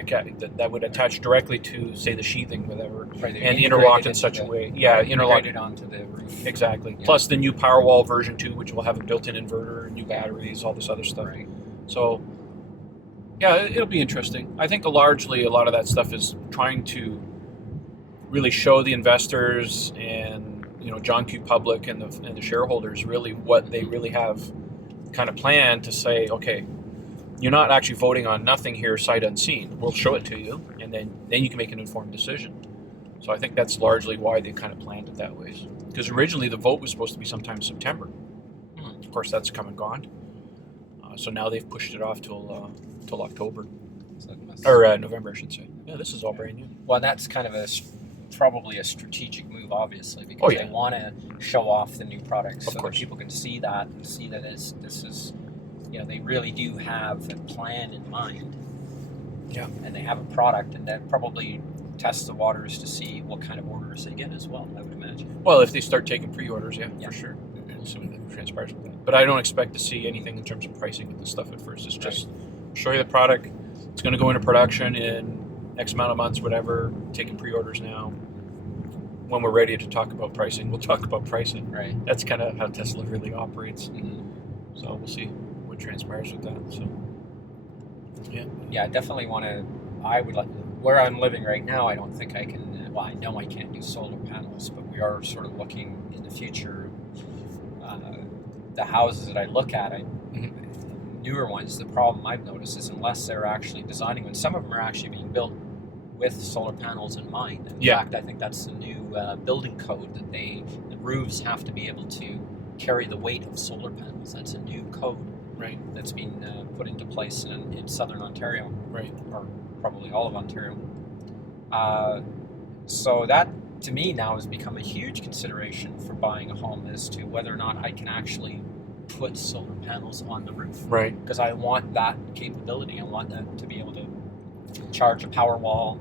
would attach directly to, say, the sheathing, whatever, right, and interlock in such a way. Yeah, interlocked onto the roof. Exactly. Yeah. Plus the new Powerwall version 2, which will have a built-in inverter, new batteries, all this other stuff. Right. So, yeah, it'll be interesting. I think largely a lot of that stuff is trying to really show the investors and John Q. Public and the shareholders really what they really have kind of planned to say, okay, you're not actually voting on nothing here sight unseen. We'll show it to you, and then you can make an informed decision. So I think that's largely why they kind of planned it that way. Because originally the vote was supposed to be sometime in September. Of course, that's come and gone. So now they've pushed it off till October. Or November, I should say. Yeah, this is all brand new. Well, that's kind of probably a strategic move, obviously, because they want to show off the new products so that people can see that and see that this is, they really do have a plan in mind. Yeah. And they have a product, and that probably tests the waters to see what kind of orders they get as well, I would imagine. Well, if they start taking pre-orders, yeah. For sure. We'll see what transpires with that. But I don't expect to see anything in terms of pricing with this stuff at first. It's just show you the product. It's going to go into production in X amount of months, whatever, taking pre-orders now. When we're ready to talk about pricing, we'll talk about pricing. Right. That's kind of how Tesla really operates. Mm-hmm. So we'll see what transpires with that. So, yeah. Yeah, I definitely want to. I would like where I'm living right now. I don't think I can. Well, I know I can't do solar panels, but we are sort of looking in the future. The houses that I look at, newer ones. The problem I've noticed is unless they're actually designing, when some of them are actually being built with solar panels in mind. In fact, I think that's the new building code that the roofs have to be able to carry the weight of solar panels. That's a new code, right? That's been put into place in southern Ontario, right, or probably all of Ontario. So that, to me, now has become a huge consideration for buying a home as to whether or not I can actually put solar panels on the roof. Right. Because I want that capability. I want that to be able to charge a Powerwall,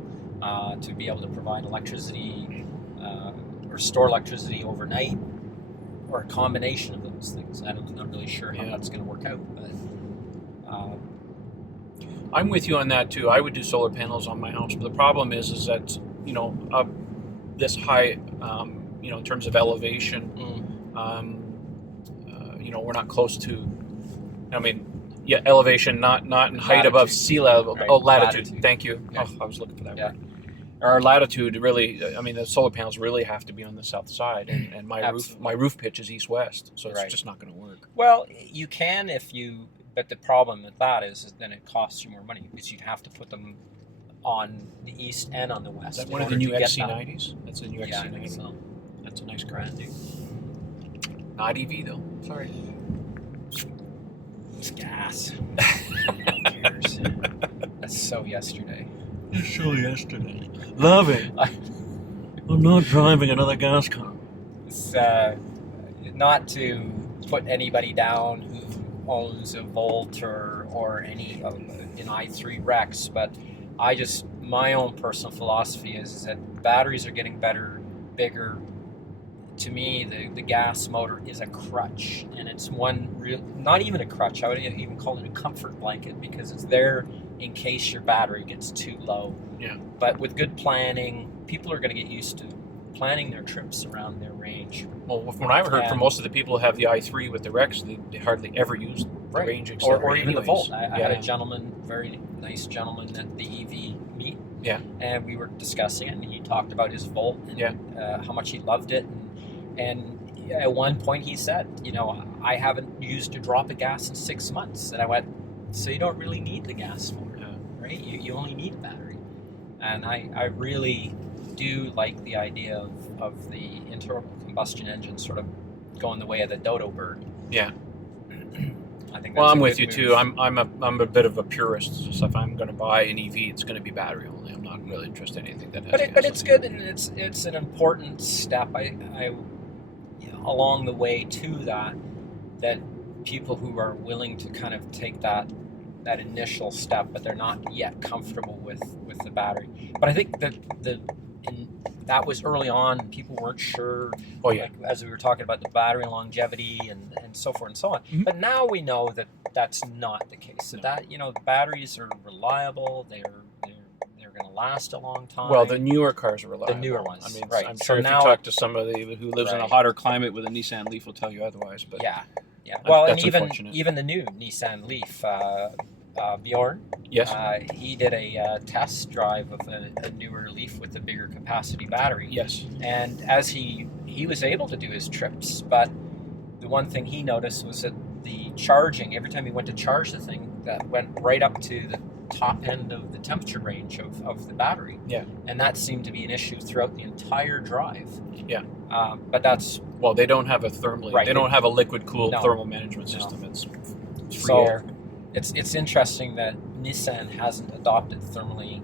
to be able to provide electricity or store electricity overnight, or a combination of those things. I'm not really sure how that's going to work out, but I'm with you on that too. I would do solar panels on my house, but the problem is that up this high, in terms of elevation, we're not close to I mean, yeah, elevation, not in height above sea level. Right. Oh, latitude. Thank you. Yeah. Oh, I was looking for that Yeah. word. Our latitude really, I mean, the solar panels really have to be on the south side, and my roof pitch is east-west, so it's just not going to work. Well, you can if you, but the problem with that is then it costs you more money because you'd have to put them on the east and on the west. Is that one of the new XC90s? That's a new XC90. Yeah, I think so. That's a nice car. Brand new. Not EV though. Sorry. It's gas. Who cares? That's so yesterday. It's so yesterday. Love it. I'm not driving another gas car. It's not to put anybody down who owns a Volt or any an i3 Rex, but my own personal philosophy is that batteries are getting better, bigger. To me, the gas motor is a crutch, and it's not even a crutch. I would even call it a comfort blanket because it's there in case your battery gets too low. Yeah. But with good planning, people are going to get used to planning their trips around their range. Well, from what I've heard from most of the people who have the i3 with the Rex, they hardly ever use the range extender. Or even the Volt. I had a gentleman, very nice gentleman at the EV meet. Yeah. And we were discussing it, and he talked about his Volt and how much he loved it. And at one point he said, I haven't used a drop of gas in 6 months. And I went, so you don't really need the gas motor, right? You only need a battery. And I really do like the idea of the internal combustion engine sort of going the way of the dodo bird. Yeah. I think. Well, I'm with you too. I'm a bit of a purist. So if I'm going to buy an EV, it's going to be battery only. I'm not really interested in anything that has. But it's good, and it's an important step. I along the way to that people who are willing to kind of take that initial step, but they're not yet comfortable with the battery. But I think that was early on. People weren't sure. Oh yeah. Like, as we were talking about the battery longevity and so forth and so on. Mm-hmm. But now we know that that's not the case. That the batteries are reliable. They're going to last a long time. Well, the newer cars are reliable. The newer ones. I mean, I'm sure if you talk to somebody who lives in a hotter climate with a Nissan Leaf will tell you otherwise. But yeah. Well, and even the new Nissan Leaf, Bjorn. Yes. He did a test drive of a newer Leaf with a bigger capacity battery. Yes. And as he was able to do his trips, but the one thing he noticed was that the charging, every time he went to charge the thing, that went right up to the top end of the temperature range of the battery. Yeah. And that seemed to be an issue throughout the entire drive. Yeah. But that's... Well, they don't have a thermally... Right. They don't have a liquid-cooled thermal management system. No. It's free air. It's interesting that Nissan hasn't adopted thermally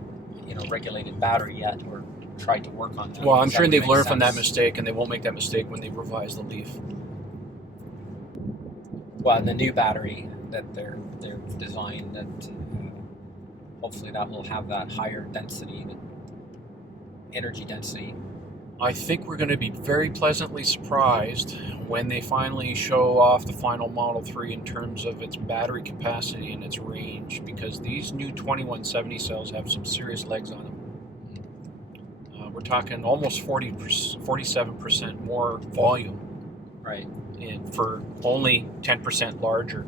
regulated battery yet or tried to work on that. Well, I'm sure they've learned from that mistake, and they won't make that mistake when they revise the Leaf. Well, and the new battery that they're designed, that hopefully that will have that higher density, energy density. I think we're going to be very pleasantly surprised when they finally show off the final Model 3 in terms of its battery capacity and its range, because these new 2170 cells have some serious legs on them. We're talking almost 47% more volume. Right. And for only 10% larger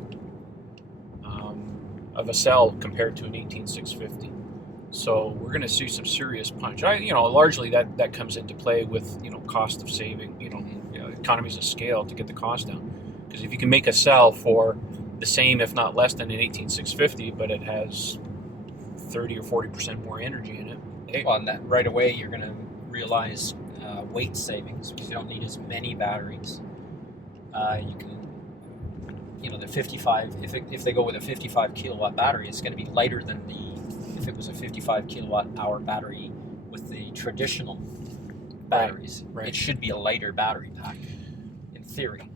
of a cell compared to an 18650. So we're going to see some serious punch. Largely that comes into play with cost of saving, economies of scale to get the cost down. Because if you can make a cell for the same, if not less than an 18650, but it has 30 or 40% more energy in it. Well, and that right away you're going to realize weight savings because you don't need as many batteries. You can, the 55. If they go with a 55 kilowatt battery, it's going to be lighter than if it was a 55 kilowatt hour battery with the traditional batteries. Right. It should be a lighter battery pack, in theory.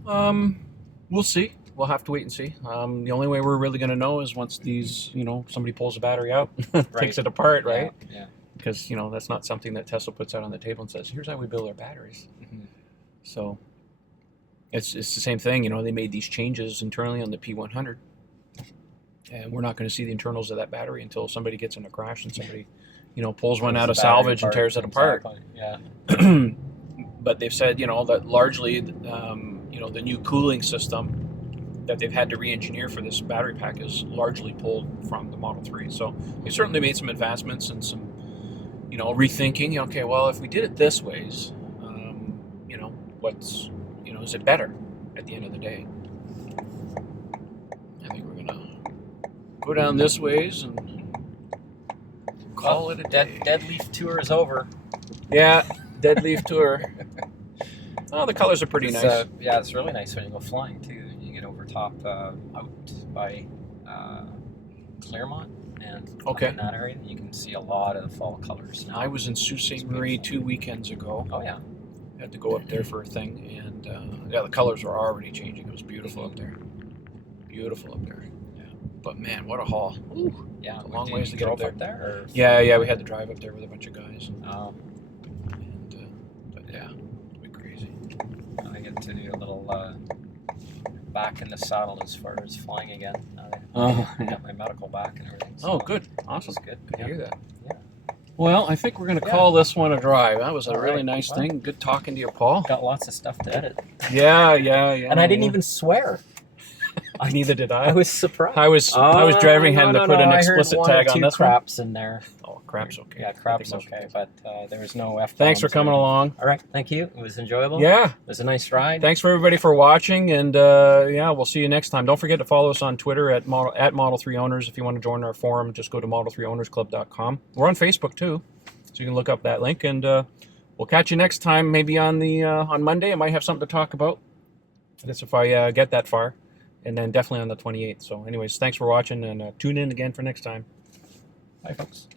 We'll see. We'll have to wait and see. The only way we're really going to know is once these, somebody pulls the battery out, takes it apart, right? Yeah. Because that's not something that Tesla puts out on the table and says, "Here's how we build our batteries." Mm-hmm. So it's the same thing. They made these changes internally on the P100. And we're not going to see the internals of that battery until somebody gets in a crash and somebody, pulls one out of salvage and tears it apart. Yeah. But they've said, that largely, the new cooling system that they've had to re-engineer for this battery pack is largely pulled from the Model 3. So they certainly made some advancements and some, rethinking. Okay, well, if we did it this ways, is it better at the end of the day? I think we're gonna go down this ways and call it a day. Dead Leaf tour is over. Yeah, Dead Leaf tour. Oh, the colors are pretty nice. Yeah, it's really nice when you go flying too. You get over top out by Claremont and up in that area, you can see a lot of fall colors now. I was in Sault Ste. Marie 2 weekends ago. Oh yeah. Had to go up there for a thing, and the colors were already changing. It was beautiful up there. Beautiful up there. Yeah. But man, what a haul. Ooh, yeah, long ways to get up there. Or? Yeah, we had to drive up there with a bunch of guys. Oh. But yeah, it'll be crazy. I get to do a little back in the saddle as far as flying again. I got my medical back and everything. So good. Awesome. Good. Good to hear that. Yeah. Well, I think we're going to call this one a drive. That was a really nice thing. Good talking to you, Paul. Got lots of stuff to edit. Yeah. And I didn't even swear. Neither did I. I was surprised. I was driving him to put an explicit tag on this one. Craps in there. Oh, crap's okay. Yeah, crap's okay, but there was no F. Thanks for coming along. All right, thank you. It was enjoyable. Yeah. It was a nice ride. Thanks for everybody for watching, and we'll see you next time. Don't forget to follow us on Twitter at Model 3 Owners. If you want to join our forum, just go to model3ownersclub.com. We're on Facebook too, so you can look up that link, and we'll catch you next time. Maybe on Monday, I might have something to talk about. That's if I get that far. And then definitely on the 28th. So anyways, thanks for watching, and tune in again for next time. Bye, folks.